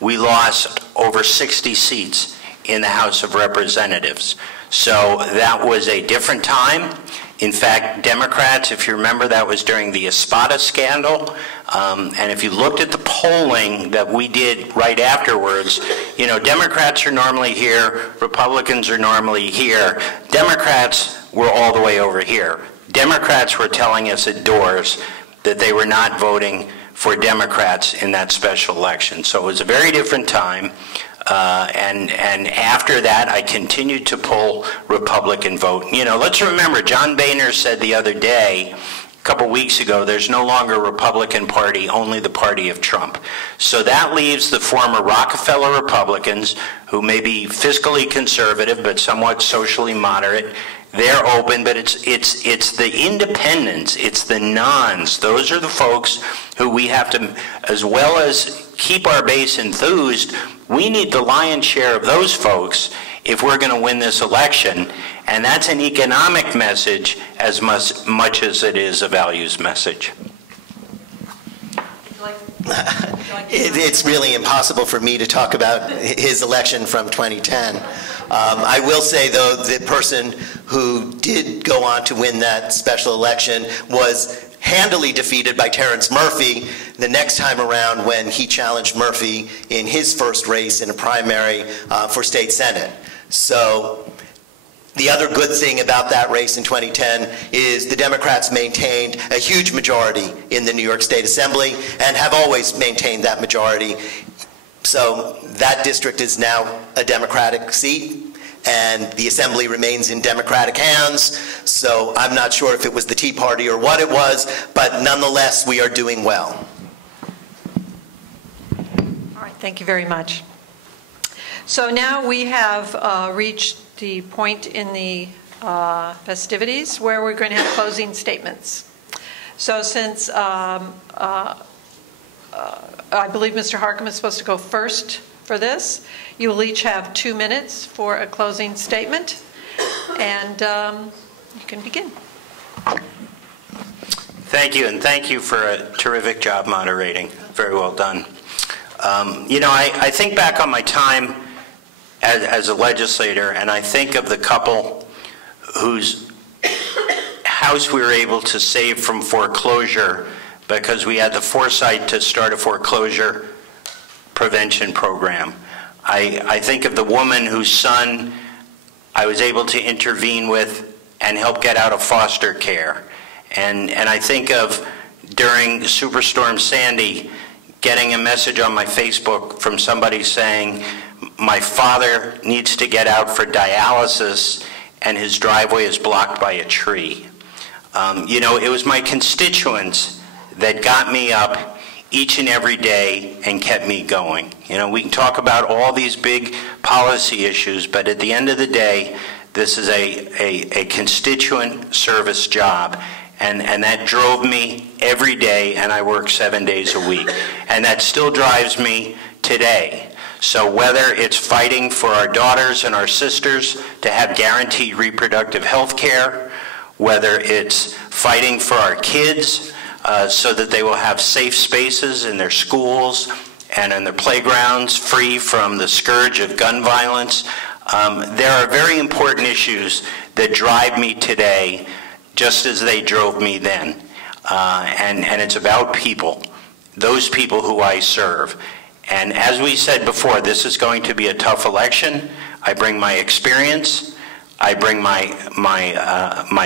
we lost over 60 seats in the House of Representatives. So that was a different time. In fact, Democrats, if you remember, that was during the Espada scandal, and if you looked at the polling that we did right afterwards, you know, Democrats are normally here, Republicans are normally here. Democrats were all the way over here. Democrats were telling us at doors that they were not voting for Democrats in that special election. So it was a very different time. And after that, I continued to pull Republican vote. You know, let's remember, John Boehner said the other day, a couple weeks ago, there's no longer a Republican Party, only the party of Trump. So that leaves the former Rockefeller Republicans, who may be fiscally conservative but somewhat socially moderate. They're open, but it's the independents, it's the nons. Those are the folks who we have to, as well as keep our base enthused, we need the lion's share of those folks if we're going to win this election. And that's an economic message as much as it is a values message. It's really impossible for me to talk about his election from 2010. I will say, though, the person who did go on to win that special election was handily defeated by Terrence Murphy the next time around when he challenged Murphy in his first race in a primary for state senate. So the other good thing about that race in 2010 is the Democrats maintained a huge majority in the New York State Assembly and have always maintained that majority. So that district is now a Democratic seat, and the Assembly remains in Democratic hands. So I'm not sure if it was the Tea Party or what it was, but nonetheless, we are doing well. All right, thank you very much. So now we have reached the point in the festivities where we're going to have closing statements. So since I believe Mr. Harckham is supposed to go first for this, you will each have 2 minutes for a closing statement, and you can begin. Thank you, and thank you for a terrific job moderating. Very well done. You know, I think back on my time as a legislator, and I think of the couple whose house we were able to save from foreclosure because we had the foresight to start a foreclosure prevention program. I think of the woman whose son I was able to intervene with and help get out of foster care. And I think of during Superstorm Sandy getting a message on my Facebook from somebody saying, my father needs to get out for dialysis and his driveway is blocked by a tree. You know, it was my constituents that got me up each and every day and kept me going. You know, we can talk about all these big policy issues, but at the end of the day, this is a constituent service job. And that drove me every day, and I work 7 days a week. And that still drives me today. So whether it's fighting for our daughters and our sisters to have guaranteed reproductive health care, whether it's fighting for our kids so that they will have safe spaces in their schools and in their playgrounds, free from the scourge of gun violence, there are very important issues that drive me today, just as they drove me then. And it's about people, those people who I serve. And as we said before, this is going to be a tough election. I bring my experience, I bring my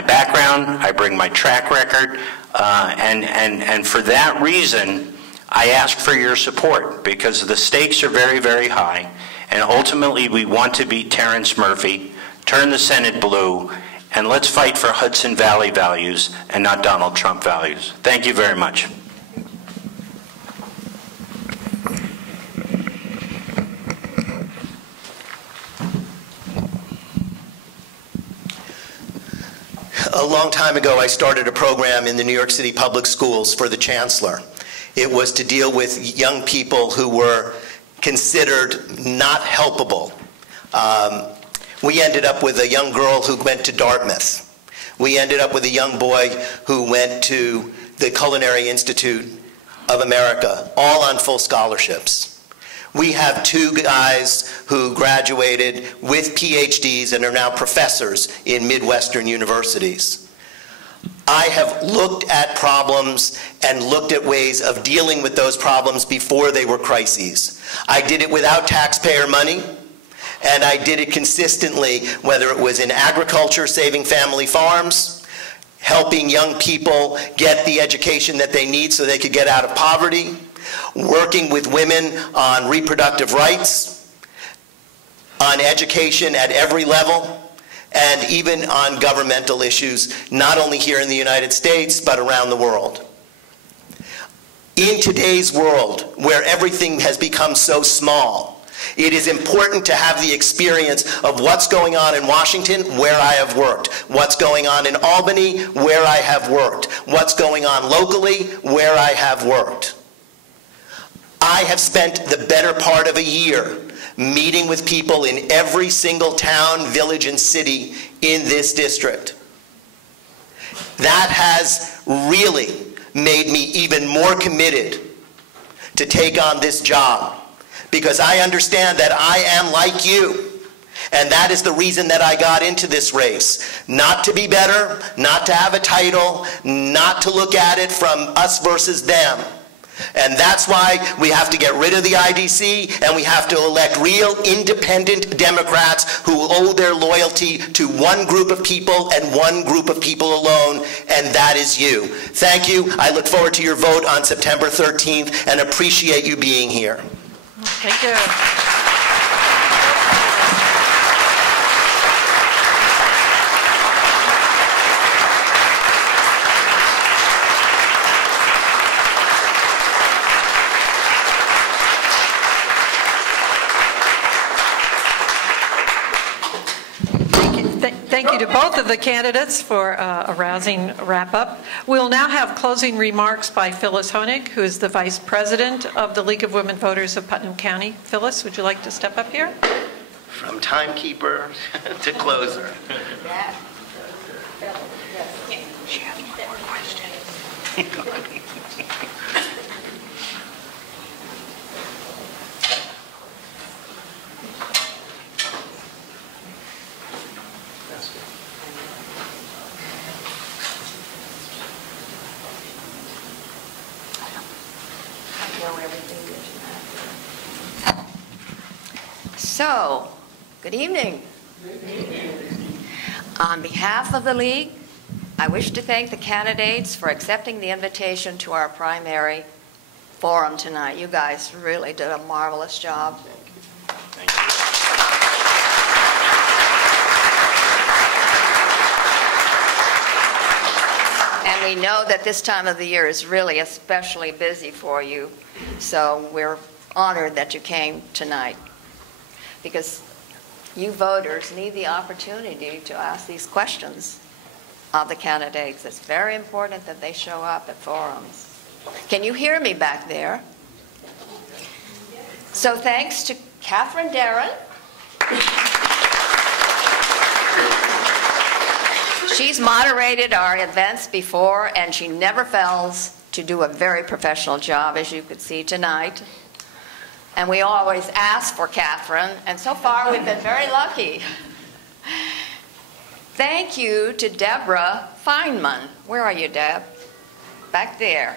background, I bring my track record, and for that reason, I ask for your support, because the stakes are very, very high, and ultimately we want to beat Terrence Murphy, turn the Senate blue, and let's fight for Hudson Valley values and not Donald Trump values. Thank you very much. A long time ago, I started a program in the New York City Public Schools for the chancellor. It was to deal with young people who were considered not helpable. We ended up with a young girl who went to Dartmouth. We ended up with a young boy who went to the Culinary Institute of America, all on full scholarships. We have 2 guys who graduated with PhDs and are now professors in Midwestern universities. I have looked at problems and looked at ways of dealing with those problems before they were crises. I did it without taxpayer money, and I did it consistently, whether it was in agriculture, saving family farms, helping young people get the education that they need so they could get out of poverty, working with women on reproductive rights, on education at every level, and even on governmental issues, not only here in the United States, but around the world. In today's world, where everything has become so small, it is important to have the experience of what's going on in Washington, where I have worked, what's going on in Albany, where I have worked, what's going on locally, where I have worked. I have spent the better part of a year meeting with people in every single town, village, and city in this district. That has really made me even more committed to take on this job, because I understand that I am like you, and that is the reason that I got into this race. Not to be better, not to have a title, not to look at it from us versus them. And that's why we have to get rid of the IDC, and we have to elect real independent Democrats who owe their loyalty to one group of people and one group of people alone, and that is you. Thank you. I look forward to your vote on September 13th and appreciate you being here. Thank you. Thank you to both of the candidates for a rousing wrap-up. We'll now have closing remarks by Phyllis Honig, who is the Vice President of the League of Women Voters of Putnam County. Phyllis, would you like to step up here? From timekeeper to closer. She has one more question. So, good evening. On behalf of the League, I wish to thank the candidates for accepting the invitation to our primary forum tonight. You guys really did a marvelous job. Thank you. And we know that this time of the year is really especially busy for you, so we're honored that you came tonight, because you voters need the opportunity to ask these questions of the candidates. It's very important that they show up at forums. Can you hear me back there? So thanks to Catherine Darren. She's moderated our events before, and she never fails to do a very professional job, as you could see tonight. And we always ask for Catherine, and so far we've been very lucky. Thank you to Deborah Feynman. Where are you, Deb? Back there.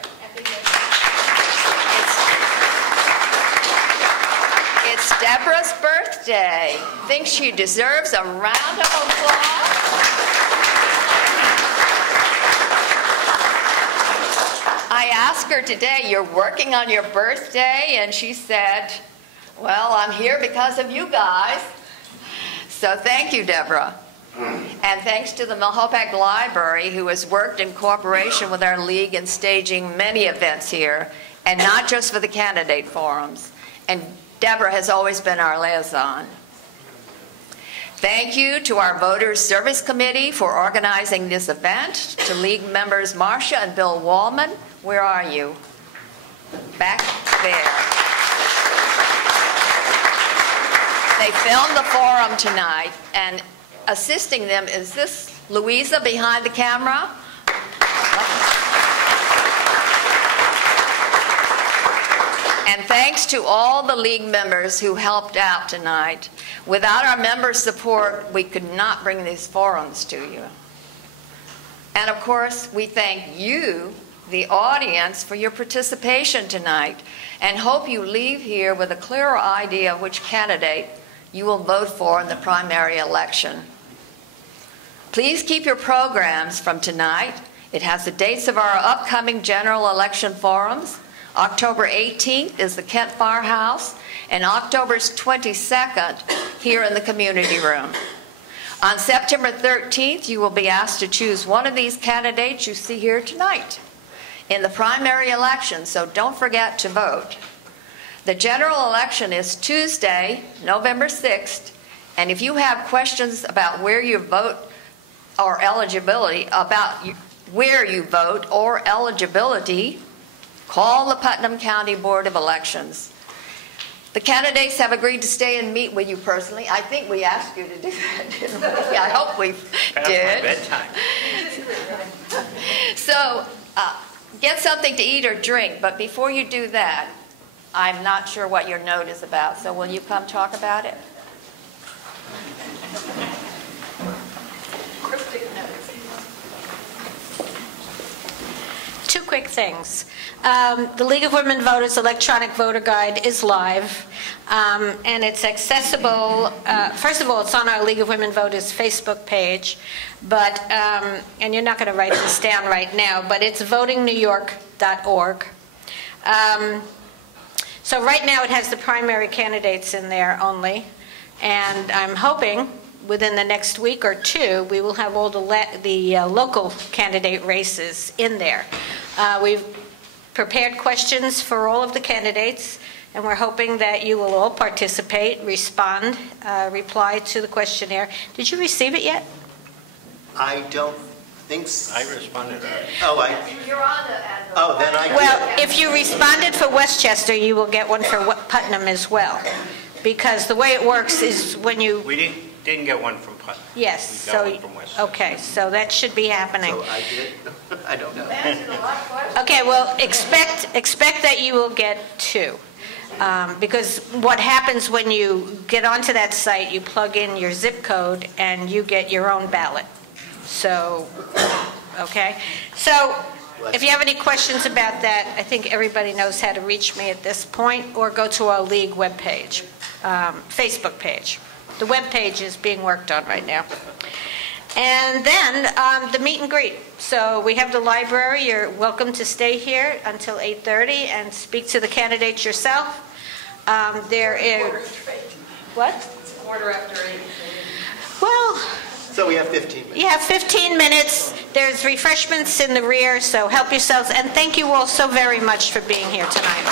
It's Deborah's birthday. Think she deserves a round of applause? I asked her today, you're working on your birthday? And she said, well, I'm here because of you guys. So thank you, Deborah. And thanks to the Mahopac Library, who has worked in cooperation with our league in staging many events here, and not just for the candidate forums. And Deborah has always been our liaison. Thank you to our Voters Service Committee for organizing this event, to league members Marcia and Bill Wallman. Where are you? Back there. They filmed the forum tonight, and assisting them is this Louisa behind the camera. And thanks to all the league members who helped out tonight. Without our members' support, we could not bring these forums to you. And of course, we thank you, the audience, for your participation tonight, and hope you leave here with a clearer idea of which candidate you will vote for in the primary election. Please keep your programs from tonight. It has the dates of our upcoming general election forums. October 18th is the Kent Firehouse, and October 22nd here in the community room. On September 13th, you will be asked to choose one of these candidates you see here tonight in the primary election, so don't forget to vote. The general election is Tuesday, November 6th, and if you have questions about where you vote or eligibility, call the Putnam County Board of Elections. The candidates have agreed to stay and meet with you personally. I think we asked you to do that, didn't we? I hope we did. That's my bedtime. So get something to eat or drink, but before you do that, I'm not sure what your note is about, so will you come talk about it? Two quick things. The League of Women Voters electronic voter guide is live, and it's accessible. First of all, it's on our League of Women Voters Facebook page, but and you're not going to write this down right now, but it's votingnewyork.org. So right now it has the primary candidates in there only, and I'm hoping within the next week or two we will have all the local candidate races in there. We've prepared questions for all of the candidates, and we're hoping that you will all participate, respond, reply to the questionnaire. Did you receive it yet? I don't think so. I responded already. You're on the Then I Well, if you responded for Westchester, you will get one for Putnam as well, because the way it works is when you... We didn't get one from Putnam. Yes. We got one from Westchester. Okay, so that should be happening. So I did. I don't know. Okay, well, expect that you will get two. Because what happens when you get onto that site, you plug in your zip code and you get your own ballot. So, okay. So, if you have any questions about that, I think everybody knows how to reach me at this point, or go to our league webpage, Facebook page. The webpage is being worked on right now. And then the meet and greet. So we have the library. You're welcome to stay here until 8:30 and speak to the candidates yourself. There is... What? Order after 8. Well... So we have 15 minutes. You have 15 minutes. There's refreshments in the rear, so help yourselves. And thank you all so very much for being here tonight.